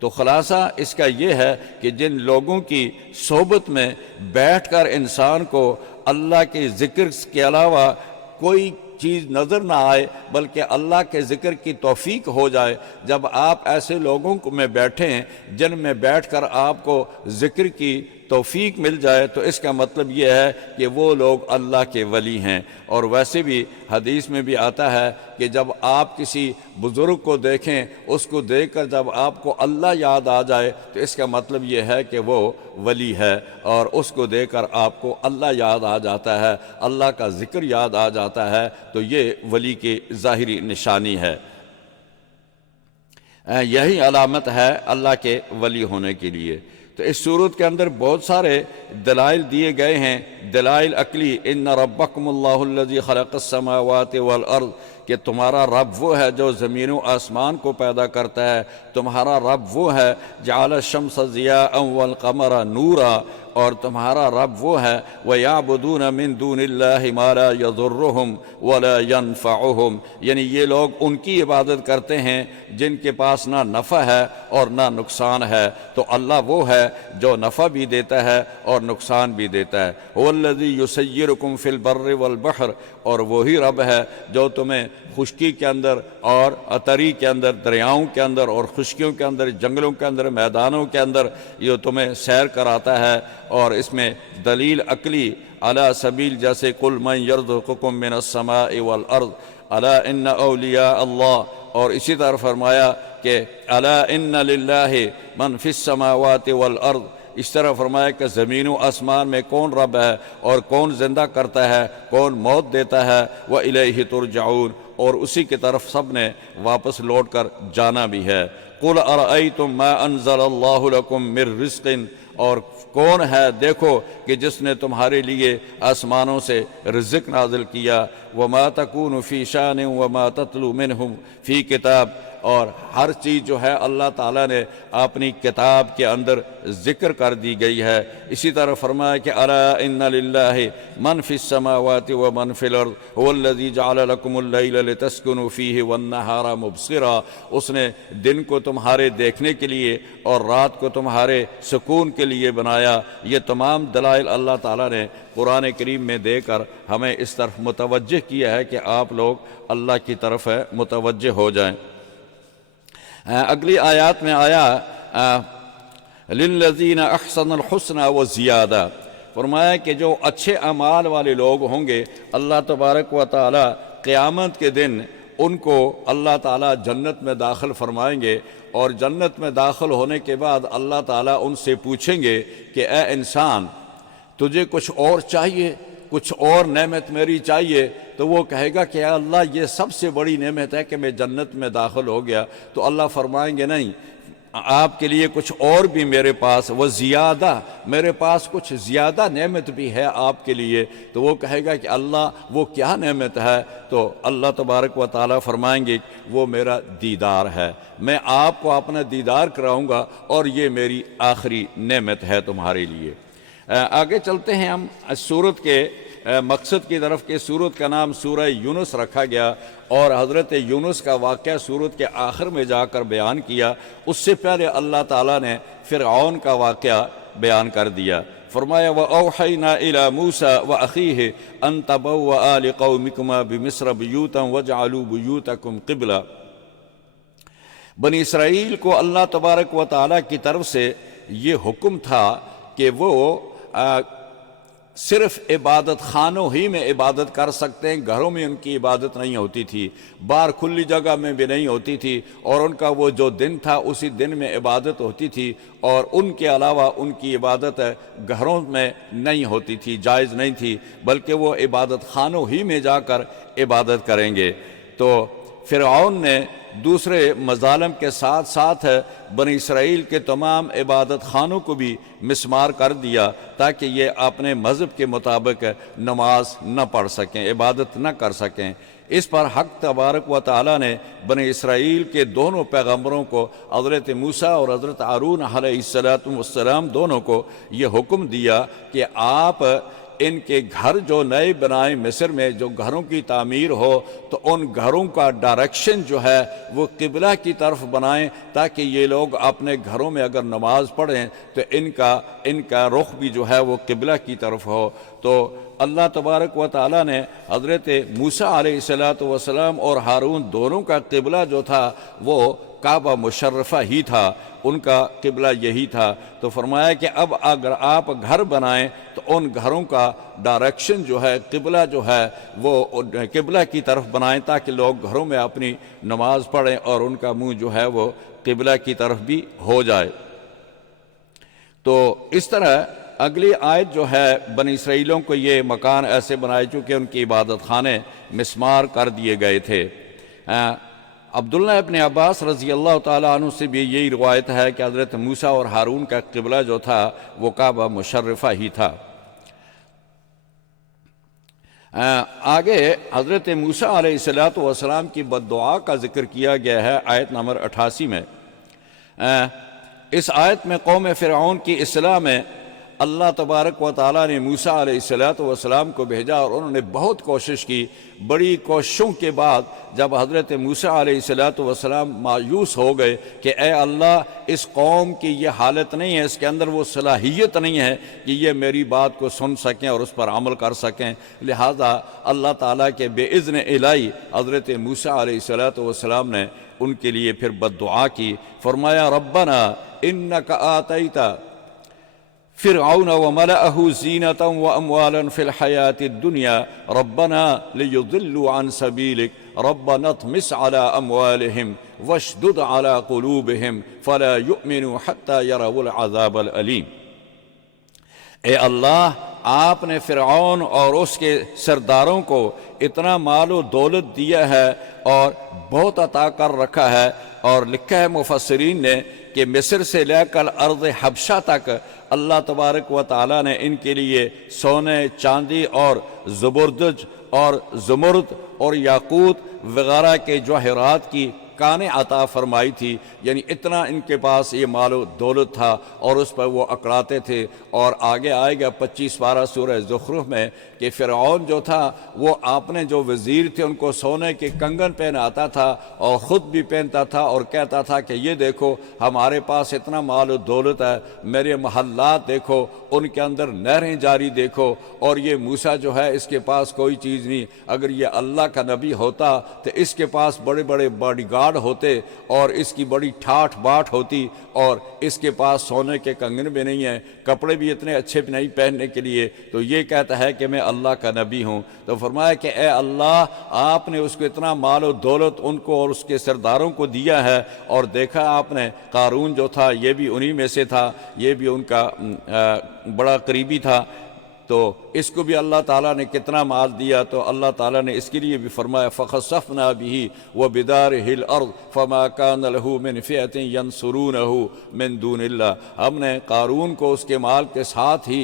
تو خلاصہ اس کا یہ ہے کہ جن لوگوں کی صحبت میں بیٹھ کر انسان کو اللہ کے ذکر کے علاوہ کوئی چیز نظر نہ آئے بلکہ اللہ کے ذکر کی توفیق ہو جائے، جب آپ ایسے لوگوں میں بیٹھیں جن میں بیٹھ کر آپ کو ذکر کی توفیق مل جائے، تو اس کا مطلب یہ ہے کہ وہ لوگ اللہ کے ولی ہیں۔ اور ویسے بھی حدیث میں بھی آتا ہے کہ جب آپ کسی بزرگ کو دیکھیں، اس کو دیکھ کر جب آپ کو اللہ یاد آ جائے تو اس کا مطلب یہ ہے کہ وہ ولی ہے، اور اس کو دیکھ کر آپ کو اللہ یاد آ جاتا ہے، اللہ کا ذکر یاد آ جاتا ہے، تو یہ ولی کی ظاہری نشانی ہے۔ یہی علامت ہے اللہ کے ولی ہونے کے لیے۔ تو اس صورت کے اندر بہت سارے دلائل دیے گئے ہیں، دلائل عقلی، ان ربکم اللہ الذی خلق السماوات والارض، کہ تمہارا رب وہ ہے جو زمین و آسمان کو پیدا کرتا ہے، تمہارا رب وہ ہے جعل الشمس ضیاء والقمر نورا، اور تمہارا رب وہ ہے وَيَعْبُدُونَ مِن دُونِ اللَّهِ مَا لَا يَضُرُّهُمْ وَلَا يَنْفَعُهُمْ، یعنی یہ لوگ ان کی عبادت کرتے ہیں جن کے پاس نہ نفع ہے اور نہ نقصان ہے، تو اللہ وہ ہے جو نفع بھی دیتا ہے اور نقصان بھی دیتا ہے۔ هُوَ الَّذِي يُسَيِّرُكُمْ فِي الْبَرِّ وَالْبَحْرِ، اور وہی رب ہے جو تمہیں خشکی کے اندر اور عطری کے اندر، دریاؤں کے اندر اور خشکیوں کے اندر، جنگلوں کے اندر، میدانوں کے اندر یہ تمہیں سیر کراتا ہے۔ اور اس میں دلیل عقلی علی سبیل جیسے قل من یرزقکم من السماء والارض الا ان اولیاء اللہ، اور اسی طرح فرمایا کہ الا ان للہ من فی السماوات والارض، اس طرح فرمایا کہ زمین و آسمان میں کون رب ہے اور کون زندہ کرتا ہے، کون موت دیتا ہے، وَإِلَيْهِ تُرْجَعُونَ، اور اسی کی طرف سب نے واپس لوٹ کر جانا بھی ہے۔ قُلْ أَرَأَيْتُمْ مَا أَنزَلَ اللَّهُ لَكُم مِّن رِّزْقٍ، اور کون ہے دیکھو کہ جس نے تمہارے لیے آسمانوں سے رزق نازل کیا، وَمَا تَكُونُ فِي شَأْنٍ وَمَا تَتْلُو مِنْهُ فِي کتاب، اور ہر چیز جو ہے اللہ تعالیٰ نے اپنی کتاب کے اندر ذکر کر دی گئی ہے۔ اسی طرح فرمایا کہ الا ان للہ من فی السماوات ومن فی الارض هو الذی جعل لکم اللیل لتسکنوا فیہ والنہار مبصرا، اس نے دن کو تمہارے دیکھنے کے لیے اور رات کو تمہارے سکون کے لیے بنایا۔ یہ تمام دلائل اللہ تعالیٰ نے قرآن کریم میں دے کر ہمیں اس طرف متوجہ کیا ہے کہ آپ لوگ اللہ کی طرف متوجہ ہو جائیں۔ اگلی آیات میں آیا للذین احسنوا الحسنى وزیادہ، فرمایا کہ جو اچھے اعمال والے لوگ ہوں گے اللہ تبارک و تعالی قیامت کے دن ان کو اللہ تعالی جنت میں داخل فرمائیں گے، اور جنت میں داخل ہونے کے بعد اللہ تعالی ان سے پوچھیں گے کہ اے انسان تجھے کچھ اور چاہیے، کچھ اور نعمت میری چاہیے؟ تو وہ کہے گا کہ اے اللہ یہ سب سے بڑی نعمت ہے کہ میں جنت میں داخل ہو گیا۔ تو اللہ فرمائیں گے نہیں، آپ کے لیے کچھ اور بھی میرے پاس، وہ زیادہ، میرے پاس کچھ زیادہ نعمت بھی ہے آپ کے لیے۔ تو وہ کہے گا کہ اللہ وہ کیا نعمت ہے؟ تو اللہ تبارک و تعالیٰ فرمائیں گے وہ میرا دیدار ہے، میں آپ کو اپنا دیدار کراؤں گا اور یہ میری آخری نعمت ہے تمہارے لیے۔ آگے چلتے ہیں ہم سورت کے مقصد کی طرف، کہ سورت کا نام سورہ یونس رکھا گیا اور حضرت یونس کا واقعہ سورت کے آخر میں جا کر بیان کیا۔ اس سے پہلے اللہ تعالیٰ نے فرعون کا واقعہ بیان کر دیا۔ فرمایا وَأَوْحَيْنَا إِلَى مُوسَى وَأَخِيهِ أَن تَبَوَّآ لِقَوْمِكُمَا بِمِصْرَ بُيُوتًا وَاجْعَلُوا بُيُوتَكُمْ قِبْلَةً۔ بنی اسرائیل کو اللہ تبارک و تعالیٰ کی طرف سے یہ حکم تھا کہ وہ صرف عبادت خانوں ہی میں عبادت کر سکتے ہیں، گھروں میں ان کی عبادت نہیں ہوتی تھی، باہر کھلی جگہ میں بھی نہیں ہوتی تھی، اور ان کا وہ جو دن تھا اسی دن میں عبادت ہوتی تھی، اور ان کے علاوہ ان کی عبادت گھروں میں نہیں ہوتی تھی، جائز نہیں تھی، بلکہ وہ عبادت خانوں ہی میں جا کر عبادت کریں گے۔ تو فرعون نے دوسرے مظالم کے ساتھ ساتھ بنی اسرائیل کے تمام عبادت خانوں کو بھی مسمار کر دیا تاکہ یہ اپنے مذہب کے مطابق نماز نہ پڑھ سکیں، عبادت نہ کر سکیں۔ اس پر حق تبارک و تعالیٰ نے بنی اسرائیل کے دونوں پیغمبروں کو، حضرت موسیٰ اور حضرت ہارون علیہ السلام دونوں کو یہ حکم دیا کہ آپ ان کے گھر جو نئے بنائیں، مصر میں جو گھروں کی تعمیر ہو تو ان گھروں کا ڈائریکشن جو ہے وہ قبلہ کی طرف بنائیں، تاکہ یہ لوگ اپنے گھروں میں اگر نماز پڑھیں تو ان کا رخ بھی جو ہے وہ قبلہ کی طرف ہو۔ تو اللہ تبارک و تعالیٰ نے حضرت موسیٰ علیہ السلام اور ہارون دونوں کا قبلہ جو تھا وہ کعبہ مشرفہ ہی تھا، ان کا قبلہ یہی تھا۔ تو فرمایا کہ اب اگر آپ گھر بنائیں تو ان گھروں کا ڈائریکشن جو ہے، قبلہ جو ہے وہ قبلہ کی طرف بنائیں تاکہ لوگ گھروں میں اپنی نماز پڑھیں اور ان کا منہ جو ہے وہ قبلہ کی طرف بھی ہو جائے۔ تو اس طرح اگلی آیت جو ہے بنی اسرائیلوں کو یہ مکان ایسے بنائے چونکہ ان کی عبادت خانے مسمار کر دیے گئے تھے۔ عبداللہ ابن عباس رضی اللہ تعالیٰ عنہ سے بھی یہی روایت ہے کہ حضرت موسیٰ اور ہارون کا قبلہ جو تھا وہ کعبہ مشرفہ ہی تھا۔ آگے حضرت موسیٰ علیہ السلام کی بد دعا کا ذکر کیا گیا ہے آیت نمبر 88 میں۔ اس آیت میں قوم فرعون کی اصلاح میں اللہ تبارک و تعالیٰ نے موسیٰ علیہ السلام کو بھیجا، اور انہوں نے بہت کوشش کی۔ بڑی کوششوں کے بعد جب حضرت موسیٰ علیہ السلام مایوس ہو گئے کہ اے اللہ، اس قوم کی یہ حالت نہیں ہے، اس کے اندر وہ صلاحیت نہیں ہے کہ یہ میری بات کو سن سکیں اور اس پر عمل کر سکیں، لہذا اللہ تعالیٰ کے بے اذن الہی حضرت موسیٰ علیہ السلام نے ان کے لیے پھر بد دعا کی۔ فرمایا ربنا انک آتیت فرعون وملأه زینة واموالا فی الحیاة الدنیا ربنا لیضلوا عن سبیلک ربنا اطمس على اموالهم واشدد على قلوبهم فلا يؤمنوا حتى يروا العذاب العلیم۔ اے اللہ، آپ نے فرعون اور اس کے سرداروں کو اتنا مال و دولت دیا ہے اور بہت عطا کر رکھا ہے، اور لکھا ہے مفسرین نے کہ مصر سے لے کر ارض حبشہ تک اللہ تبارک و تعالیٰ نے ان کے لیے سونے، چاندی اور زبردج اور زمرد اور یاقوت وغیرہ کے جواہرات کی کانیں عطا فرمائی تھی، یعنی اتنا ان کے پاس یہ مال و دولت تھا اور اس پر وہ اکڑاتے تھے۔ اور آگے آئے گا 25 پارہ سورہ زخرف میں کہ فرعون جو تھا وہ اپنے جو وزیر تھے ان کو سونے کے کنگن پہناتا تھا اور خود بھی پہنتا تھا، اور کہتا تھا کہ یہ دیکھو ہمارے پاس اتنا مال و دولت ہے، میرے محلات دیکھو، ان کے اندر نہریں جاری دیکھو، اور یہ موسیٰ جو ہے اس کے پاس کوئی چیز نہیں، اگر یہ اللہ کا نبی ہوتا تو اس کے پاس بڑے بڑے باڈی گارڈ ہوتے اور اس کی بڑی ٹھاٹھ باٹھ ہوتی، اور اس کے پاس سونے کے کنگن بھی نہیں ہیں، کپڑے بھی اتنے اچھے بھی نہیں پہننے کے لیے، تو یہ کہتا ہے کہ میں اللہ کا نبی ہوں۔ تو فرمایا کہ اے اللہ، آپ نے اس کو اتنا مال و دولت ان کو اور اس کے سرداروں کو دیا ہے، اور دیکھا آپ نے قارون جو تھا یہ بھی انہی میں سے تھا، یہ بھی ان کا بڑا قریبی تھا، تو اس کو بھی اللہ تعالیٰ نے کتنا مال دیا۔ تو اللہ تعالیٰ نے اس کے لیے بھی فرمایا فَخَسَفْنَا بِهِ وَبِدَارِهِ الْأَرْضِ فَمَا كَانَ لَهُ مِنْ فِئَةٍ يَنْصُرُونَهُ مِنْ دُونِ اللَّهِ۔ ہم نے قارون کو اس کے مال کے ساتھ ہی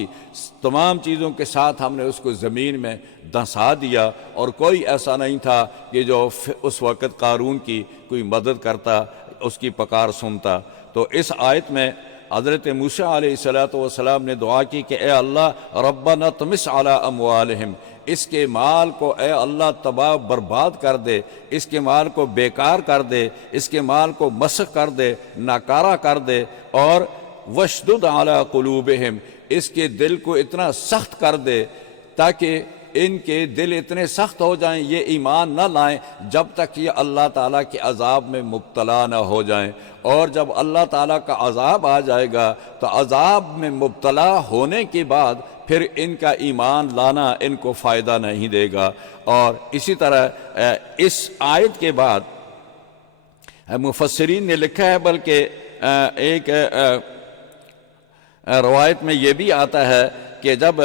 تمام چیزوں کے ساتھ ہم نے اس کو زمین میں دھنسا دیا، اور کوئی ایسا نہیں تھا کہ جو اس وقت قارون کی کوئی مدد کرتا، اس کی پکار سنتا۔ تو اس آیت میں حضرت موسیٰ علیہ السلام نے دعا کی کہ اے اللہ ربنا طمس علی اموالہم، اس کے مال کو اے اللہ تباہ برباد کر دے، اس کے مال کو بیکار کر دے، اس کے مال کو مسخ کر دے، ناکارہ کر دے، اور وشدد علی قلوبہم، اس کے دل کو اتنا سخت کر دے تاکہ ان کے دل اتنے سخت ہو جائیں، یہ ایمان نہ لائیں جب تک یہ اللہ تعالیٰ کے عذاب میں مبتلا نہ ہو جائیں، اور جب اللہ تعالیٰ کا عذاب آ جائے گا تو عذاب میں مبتلا ہونے کے بعد پھر ان کا ایمان لانا ان کو فائدہ نہیں دے گا۔ اور اسی طرح اس آیت کے بعد مفسرین نے لکھا ہے، بلکہ ایک روایت میں یہ بھی آتا ہے کہ جب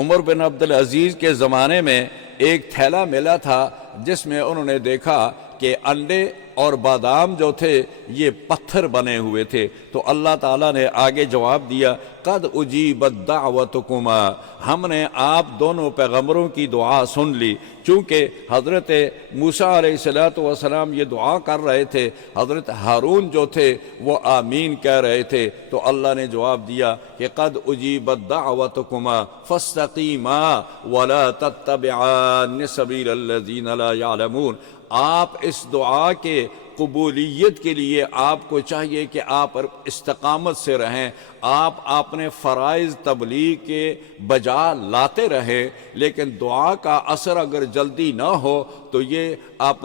عمر بن عبدالعزیز کے زمانے میں ایک تھیلا ملا تھا جس میں انہوں نے دیکھا کہ انڈے اور بادام جو تھے یہ پتھر بنے ہوئے تھے، تو اللہ تعالیٰ نے آگے جواب دیا قد اجیبت دعوتکما، ہم نے آپ دونوں پیغمبروں کی دعا سن لی۔ چونکہ حضرت موسیٰ علیہ السلام یہ دعا کر رہے تھے، حضرت ہارون جو تھے وہ آمین کہہ رہے تھے، تو اللہ نے جواب دیا کہ قد اجیبت دعوتکما فاستقیما ولا تتبعان سبیل الذین لا یعلمون۔ آپ اس دعا کے قبولیت کے لیے آپ کو چاہیے کہ آپ استقامت سے رہیں، آپ اپنے فرائض تبلیغ کے بجا لاتے رہیں، لیکن دعا کا اثر اگر جلدی نہ ہو تو یہ آپ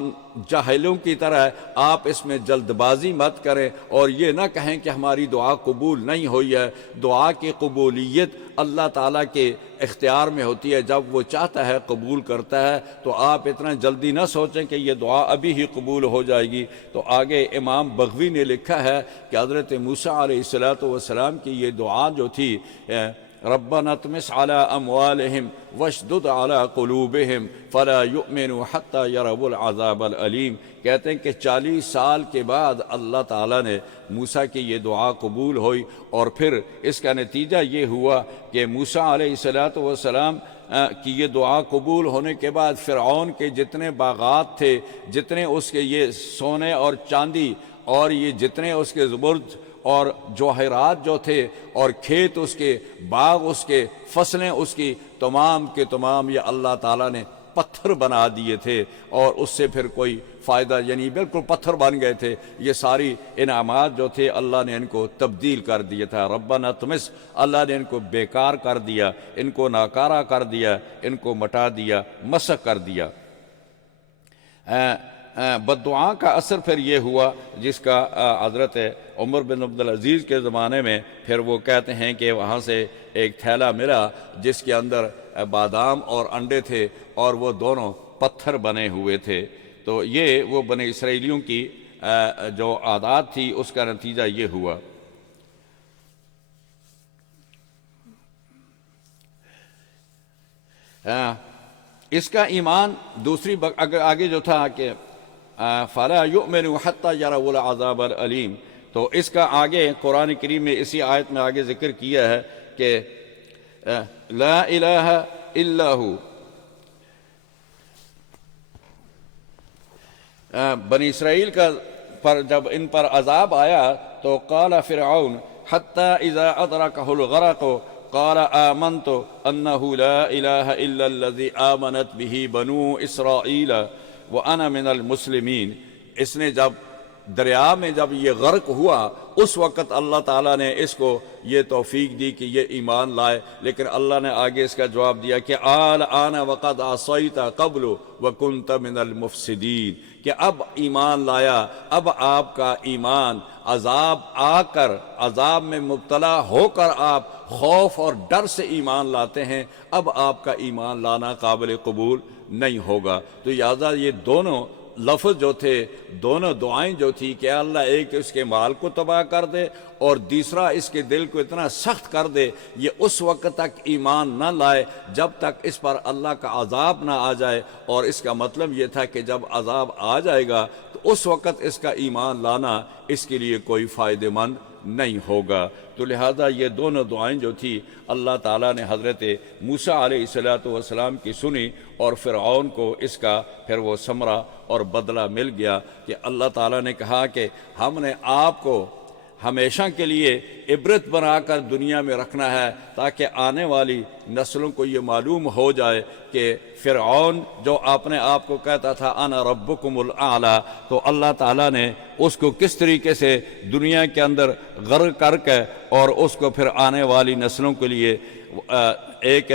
جاہلوں کی طرح آپ اس میں جلد بازی مت کریں اور یہ نہ کہیں کہ ہماری دعا قبول نہیں ہوئی ہے۔ دعا کی قبولیت اللہ تعالیٰ کے اختیار میں ہوتی ہے، جب وہ چاہتا ہے قبول کرتا ہے، تو آپ اتنا جلدی نہ سوچیں کہ یہ دعا ابھی ہی قبول ہو جائے گی۔ تو آگے امام بغوی نے لکھا ہے کہ حضرت موسیٰ علیہ السلام کی یہ دعا جو تھی ربنا اطمس علی اموالہم واشدد علی قلوبہم فلا یؤمنوا حتی یروا العذاب العلیم، کہتے ہیں کہ 40 سال کے بعد اللہ تعالیٰ نے موسیٰ کی یہ دعا قبول ہوئی، اور پھر اس کا نتیجہ یہ ہوا کہ موسیٰ علیہ السلام کی یہ دعا قبول ہونے کے بعد فرعون کے جتنے باغات تھے، جتنے اس کے یہ سونے اور چاندی اور یہ جتنے اس کے زبرد اور جواہرات جو تھے اور کھیت اس کے، باغ اس کے، فصلیں اس کی، تمام کے تمام یہ اللہ تعالیٰ نے پتھر بنا دیے تھے، اور اس سے پھر کوئی فائدہ، یعنی بالکل پتھر بن گئے تھے۔ یہ ساری انعامات جو تھے اللہ نے ان کو تبدیل کر دیا تھا۔ ربنا طمس، اللہ نے ان کو بیکار کر دیا، ان کو ناکارہ کر دیا، ان کو مٹا دیا، مسخ کر دیا۔ بددعا کا اثر پھر یہ ہوا جس کا حضرت عمر بن عبدالعزیز کے زمانے میں پھر وہ کہتے ہیں کہ وہاں سے ایک تھیلا ملا جس کے اندر بادام اور انڈے تھے، اور وہ دونوں پتھر بنے ہوئے تھے۔ تو یہ وہ بنی اسرائیلیوں کی جو عادات تھی اس کا نتیجہ یہ ہوا۔ اس کا ایمان دوسری آگے جو تھا کہ فَلَا يُؤْمِنُوا حَتَّى يَرَوُا الْعَذَابَ الْأَلِيمَ، تو اس کا آگے قرآن کریم میں اسی آیت میں آگے ذکر کیا ہے کہ لا الہ الا ہو۔ بنی اسرائیل کا پر جب ان پر عذاب آیا تو قال فرعون حتی اذا ادرکہ الغرق قال آمنت انہ لا الہ الا الذی آمنت به بنو اسرائیل وانا من المسلمین۔ اس نے جب دریا میں جب یہ غرق ہوا اس وقت اللہ تعالیٰ نے اس کو یہ توفیق دی کہ یہ ایمان لائے، لیکن اللہ نے آگے اس کا جواب دیا کہ الآن وقد عصیت قبل وکنت من المفسدین، کہ اب ایمان لایا، اب آپ کا ایمان عذاب آ کر، عذاب میں مبتلا ہو کر آپ خوف اور ڈر سے ایمان لاتے ہیں، اب آپ کا ایمان لانا قابل قبول نہیں ہوگا۔ تو لہٰذا یہ دونوں لفظ جو تھے، دونوں دعائیں جو تھی کہ اللہ ایک اس کے مال کو تباہ کر دے اور دوسرا اس کے دل کو اتنا سخت کر دے، یہ اس وقت تک ایمان نہ لائے جب تک اس پر اللہ کا عذاب نہ آ جائے، اور اس کا مطلب یہ تھا کہ جب عذاب آ جائے گا تو اس وقت اس کا ایمان لانا اس کے لیے کوئی فائدہ مند نہیں ہوگا۔ تو لہذا یہ دونوں دعائیں جو تھی اللہ تعالیٰ نے حضرت موسیٰ علیہ السلام کی سنی، اور فرعون کو اس کا پھر وہ ثمرہ اور بدلہ مل گیا کہ اللہ تعالیٰ نے کہا کہ ہم نے آپ کو ہمیشہ کے لیے عبرت بنا کر دنیا میں رکھنا ہے، تاکہ آنے والی نسلوں کو یہ معلوم ہو جائے کہ فرعون جو اپنے آپ کو کہتا تھا انا ربکم الاعلی، تو اللہ تعالیٰ نے اس کو کس طریقے سے دنیا کے اندر غرق کر کے اور اس کو پھر آنے والی نسلوں کے لیے ایک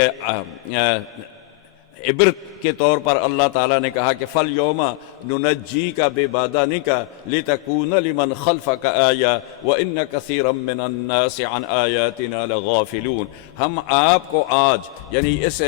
عبرت کے طور پر اللہ تعالیٰ نے کہا کہ فَالْيَوْمَ نُنَجِّيكَ بِبَدَنِكَ لِتَكُونَ لِمَنْ خَلْفَكَ آیَةً وَإِنَّ كَثِيرًا مِّنَ النَّاسِ عَنْ آیَاتِنَا لَغَافِلُونَ۔ ہم آپ کو آج یعنی اس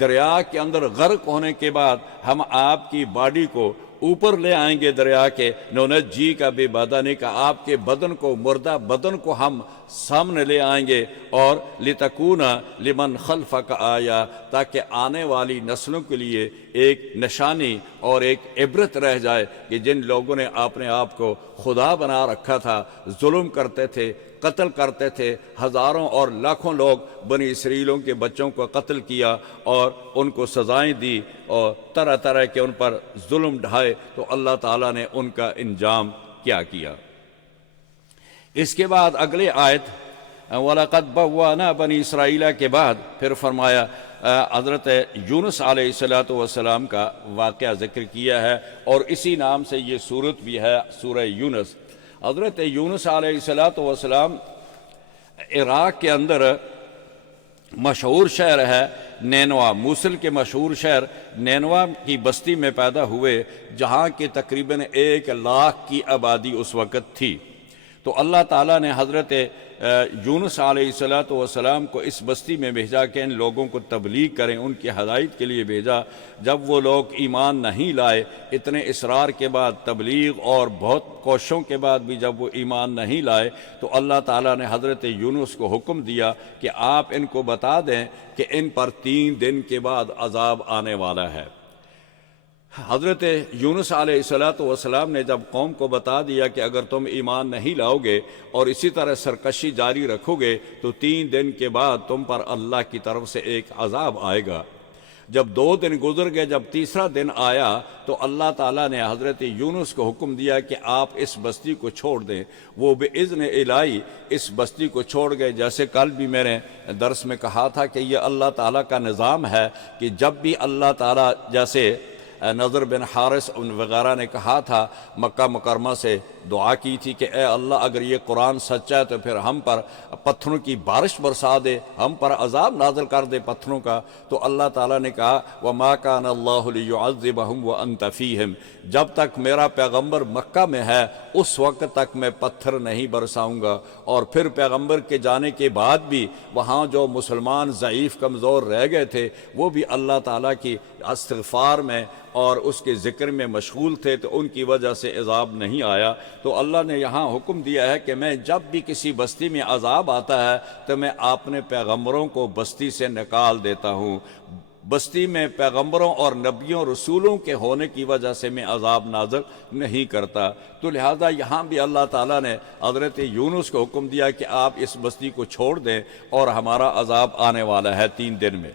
دریا کے اندر غرق ہونے کے بعد ہم آپ کی باڈی کو اوپر لے آئیں گے دریا کے، نُنَجِّيكَ بِبَدَنِكَ، آپ کے بدن کو، مردہ بدن کو ہم سامنے لے آئیں گے، اور لِتَكُونَ لِمَنْ خَلْفَكَ آیَةً، تاکہ آنے والی نسلوں کے لیے ایک نشانی اور ایک عبرت رہ جائے کہ جن لوگوں نے اپنے آپ کو خدا بنا رکھا تھا، ظلم کرتے تھے، قتل کرتے تھے، ہزاروں اور لاکھوں لوگ بنی اسرائیلوں کے بچوں کو قتل کیا اور ان کو سزائیں دی اور طرح طرح کے ان پر ظلم ڈھائے، تو اللہ تعالیٰ نے ان کا انجام کیا کیا۔ اس کے بعد اگلے آیت وَلَقَدْ بَوَّأْنَا بَنِي اسرائیل کے بعد پھر فرمایا حضرت یونس علیہ السلام کا واقعہ ذکر کیا ہے، اور اسی نام سے یہ سورت بھی ہے، سورہ یونس۔ حضرت یونس علیہ السلام عراق کے اندر مشہور شہر ہے نینوا، موصل کے مشہور شہر نینوا کی بستی میں پیدا ہوئے، جہاں کی تقریباً 1,00,000 کی آبادی اس وقت تھی۔ تو اللہ تعالیٰ نے حضرت یونس علیہ السلام کو اس بستی میں بھیجا کہ ان لوگوں کو تبلیغ کریں، ان کی ہدایت کے لیے بھیجا۔ جب وہ لوگ ایمان نہیں لائے، اتنے اصرار کے بعد، تبلیغ اور بہت کوششوں کے بعد بھی جب وہ ایمان نہیں لائے، تو اللہ تعالیٰ نے حضرت یونس کو حکم دیا کہ آپ ان کو بتا دیں کہ ان پر 3 دن کے بعد عذاب آنے والا ہے۔ حضرت یونس علیہ السلام نے جب قوم کو بتا دیا کہ اگر تم ایمان نہیں لاؤ گے اور اسی طرح سرکشی جاری رکھو گے تو 3 دن کے بعد تم پر اللہ کی طرف سے ایک عذاب آئے گا۔ جب 2 دن گزر گئے، جب تیسرا دن آیا تو اللہ تعالیٰ نے حضرت یونس کو حکم دیا کہ آپ اس بستی کو چھوڑ دیں۔ وہ بِإِذْنِ الہی اس بستی کو چھوڑ گئے۔ جیسے کل بھی میں نے درس میں کہا تھا کہ یہ اللہ تعالیٰ کا نظام ہے کہ جب بھی اللہ تعالیٰ، جیسے نضر بن حارث وغیرہ نے کہا تھا، مکہ مکرمہ سے دعا کی تھی کہ اے اللہ اگر یہ قرآن سچا ہے تو پھر ہم پر پتھروں کی بارش برسا دے، ہم پر عذاب نازل کر دے پتھروں کا، تو اللہ تعالیٰ نے کہا وَمَا كَانَ اللَّهُ لِيُعَذِّبَهُمْ وَأَنْتَ فِيهِمْ، جب تک میرا پیغمبر مکہ میں ہے اس وقت تک میں پتھر نہیں برساؤں گا۔ اور پھر پیغمبر کے جانے کے بعد بھی وہاں جو مسلمان ضعیف کمزور رہ گئے تھے وہ بھی اللہ تعالیٰ کی استغفار میں اور اس کے ذکر میں مشغول تھے، تو ان کی وجہ سے عذاب نہیں آیا۔ تو اللہ نے یہاں حکم دیا ہے کہ میں جب بھی کسی بستی میں عذاب آتا ہے تو میں اپنے پیغمبروں کو بستی سے نکال دیتا ہوں۔ بستی میں پیغمبروں اور نبیوں رسولوں کے ہونے کی وجہ سے میں عذاب نازل نہیں کرتا۔ تو لہذا یہاں بھی اللہ تعالیٰ نے حضرت یونس کو حکم دیا کہ آپ اس بستی کو چھوڑ دیں اور ہمارا عذاب آنے والا ہے 3 دن میں۔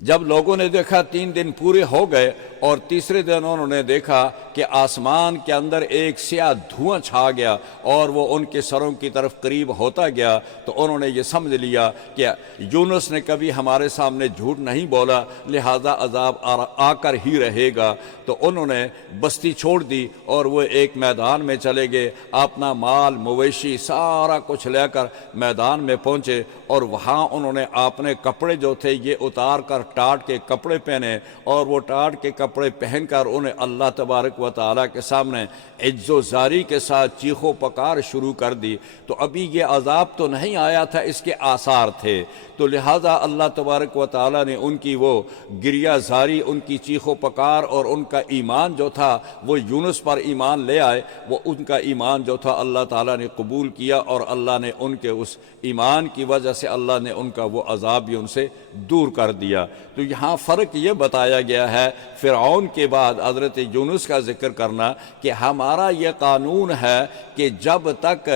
جب لوگوں نے دیکھا 3 دن پورے ہو گئے اور تیسرے دن انہوں نے دیکھا کہ آسمان کے اندر ایک سیاہ دھواں چھا گیا اور وہ ان کے سروں کی طرف قریب ہوتا گیا، تو انہوں نے یہ سمجھ لیا کہ یونس نے کبھی ہمارے سامنے جھوٹ نہیں بولا، لہذا عذاب آ کر ہی رہے گا۔ تو انہوں نے بستی چھوڑ دی اور وہ ایک میدان میں چلے گئے، اپنا مال مویشی سارا کچھ لے کر میدان میں پہنچے، اور وہاں انہوں نے اپنے کپڑے جو تھے یہ اتار کر ٹاٹ کے کپڑے پہنے، اور وہ ٹاٹ کے کپڑے پہن کر انہیں اللہ تبارک و تعالیٰ کے سامنے عجز و زاری کے ساتھ چیخ و پکار شروع کر دی۔ تو ابھی یہ عذاب تو نہیں آیا تھا، اس کے آثار تھے، تو لہٰذا اللہ تبارک و تعالیٰ نے ان کی وہ گریہ زاری، ان کی چیخ و پکار اور ان کا ایمان جو تھا وہ یونس پر ایمان لے آئے، وہ ان کا ایمان جو تھا اللہ تعالیٰ نے قبول کیا، اور اللہ نے ان کے اس ایمان کی وجہ سے اللہ نے ان کا وہ عذاب بھی ان سے دور کر دیا۔ تو یہاں فرق یہ بتایا گیا ہے فرعون کے بعد حضرت یونس کا ذکر کرنا کہ ہمارا یہ قانون ہے کہ جب تک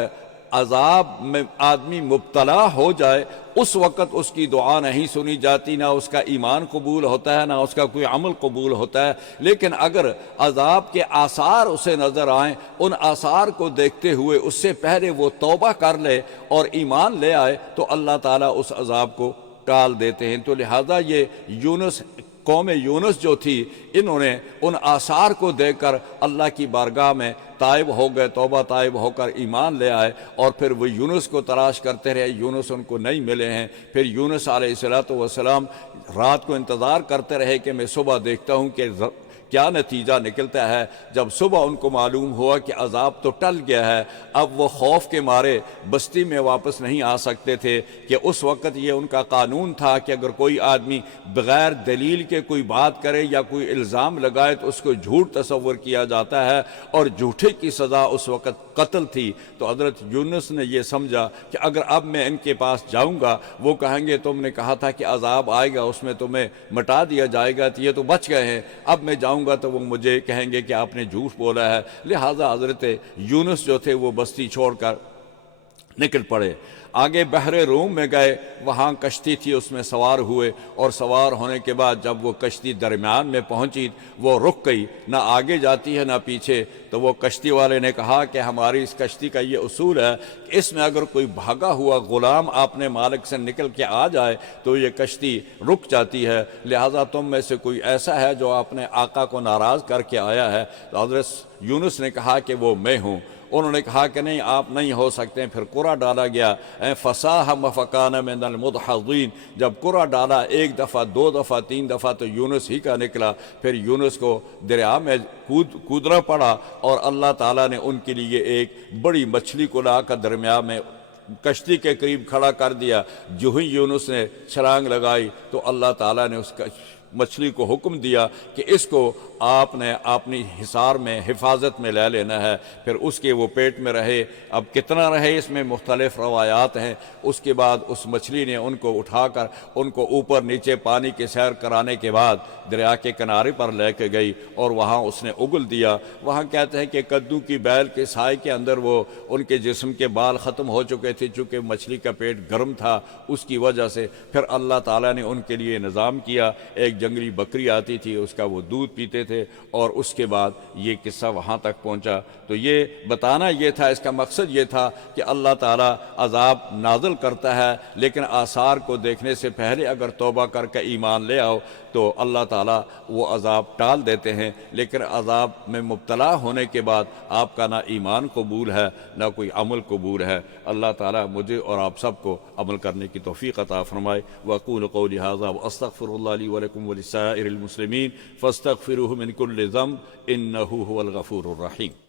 عذاب میں آدمی مبتلا ہو جائے اس وقت اس کی دعا نہیں سنی جاتی، نہ اس کا ایمان قبول ہوتا ہے، نہ اس کا کوئی عمل قبول ہوتا ہے۔ لیکن اگر عذاب کے آثار اسے نظر آئیں، ان آثار کو دیکھتے ہوئے اس سے پہلے وہ توبہ کر لے اور ایمان لے آئے تو اللہ تعالیٰ اس عذاب کو ٹال دیتے ہیں۔ تو لہٰذا یہ یونس، قوم یونس جو تھی، انہوں نے ان آثار کو دیکھ کر اللہ کی بارگاہ میں تائب ہو گئے، توبہ طائب ہو کر ایمان لے آئے، اور پھر وہ یونس کو تلاش کرتے رہے، یونس ان کو نہیں ملے ہیں۔ پھر یونس علیہ السلام رات کو انتظار کرتے رہے کہ میں صبح دیکھتا ہوں کہ کیا نتیجہ نکلتا ہے۔ جب صبح ان کو معلوم ہوا کہ عذاب تو ٹل گیا ہے، اب وہ خوف کے مارے بستی میں واپس نہیں آ سکتے تھے، کہ اس وقت یہ ان کا قانون تھا کہ اگر کوئی آدمی بغیر دلیل کے کوئی بات کرے یا کوئی الزام لگائے تو اس کو جھوٹ تصور کیا جاتا ہے، اور جھوٹے کی سزا اس وقت قتل تھی۔ تو حضرت یونس نے یہ سمجھا کہ اگر اب میں ان کے پاس جاؤں گا، وہ کہیں گے تم نے کہا تھا کہ عذاب آئے گا، اس میں تمہیں مٹا دیا جائے گا، تو یہ تو بچ گئے ہیں، اب میں جاؤں گا تو وہ مجھے کہیں گے کہ آپ نے جھوٹ بولا ہے۔ لہٰذا حضرت یونس جو تھے وہ بستی چھوڑ کر نکل پڑے، آگے بحر روم میں گئے، وہاں کشتی تھی، اس میں سوار ہوئے، اور سوار ہونے کے بعد جب وہ کشتی درمیان میں پہنچی وہ رک گئی، نہ آگے جاتی ہے نہ پیچھے۔ تو وہ کشتی والے نے کہا کہ ہماری اس کشتی کا یہ اصول ہے کہ اس میں اگر کوئی بھاگا ہوا غلام اپنے مالک سے نکل کے آ جائے تو یہ کشتی رک جاتی ہے، لہٰذا تم میں سے کوئی ایسا ہے جو اپنے آقا کو ناراض کر کے آیا ہے؟ تو حضرت یونس نے کہا کہ وہ میں ہوں۔ انہوں نے کہا کہ نہیں، آپ نہیں ہو سکتے۔ پھر قرعہ ڈالا گیا، فصاحم فکان من المدحضین۔ جب قرعہ ڈالا، ایک دفعہ، دو دفعہ، تین دفعہ، تو یونس ہی کا نکلا۔ پھر یونس کو دریا میں کودنا پڑا، اور اللہ تعالیٰ نے ان کے لیے ایک بڑی مچھلی کو لا کر درمیان میں کشتی کے قریب کھڑا کر دیا۔ جو ہی یونس نے چھلانگ لگائی تو اللہ تعالیٰ نے اس مچھلی کو حکم دیا کہ اس کو آپ نے اپنی حصار میں حفاظت میں لے لینا ہے۔ پھر اس کے وہ پیٹ میں رہے، اب کتنا رہے اس میں مختلف روایات ہیں۔ اس کے بعد اس مچھلی نے ان کو اٹھا کر ان کو اوپر نیچے پانی کی سیر کرانے کے بعد دریا کے کنارے پر لے کے گئی، اور وہاں اس نے اگل دیا۔ وہاں کہتے ہیں کہ کدو کی بیل کے سائے کے اندر وہ ان کے جسم کے بال ختم ہو چکے تھے، چونکہ مچھلی کا پیٹ گرم تھا اس کی وجہ سے۔ پھر اللہ تعالیٰ نے ان کے لیے نظام کیا، ایک جنگلی بکری آتی تھی، اس کا وہ دودھ پیتے تھے، اور اس کے بعد یہ قصہ وہاں تک پہنچا۔ تو یہ بتانا یہ تھا، اس کا مقصد یہ تھا کہ اللہ تعالیٰ عذاب نازل کرتا ہے، لیکن آثار کو دیکھنے سے پہلے اگر توبہ کر کے ایمان لے آؤ تو اللہ تعالیٰ وہ عذاب ٹال دیتے ہیں۔ لیکن عذاب میں مبتلا ہونے کے بعد آپ کا نہ ایمان قبول ہے نہ کوئی عمل قبول ہے۔ اللہ تعالیٰ مجھے اور آپ سب کو عمل کرنے کی توفیق عطا فرمائے۔ وأقول قولي هذا وأستغفر الله لي ولكم ولسائر المسلمين فاستغفروه من كل ذنب إنه هو الغفور الرحيم۔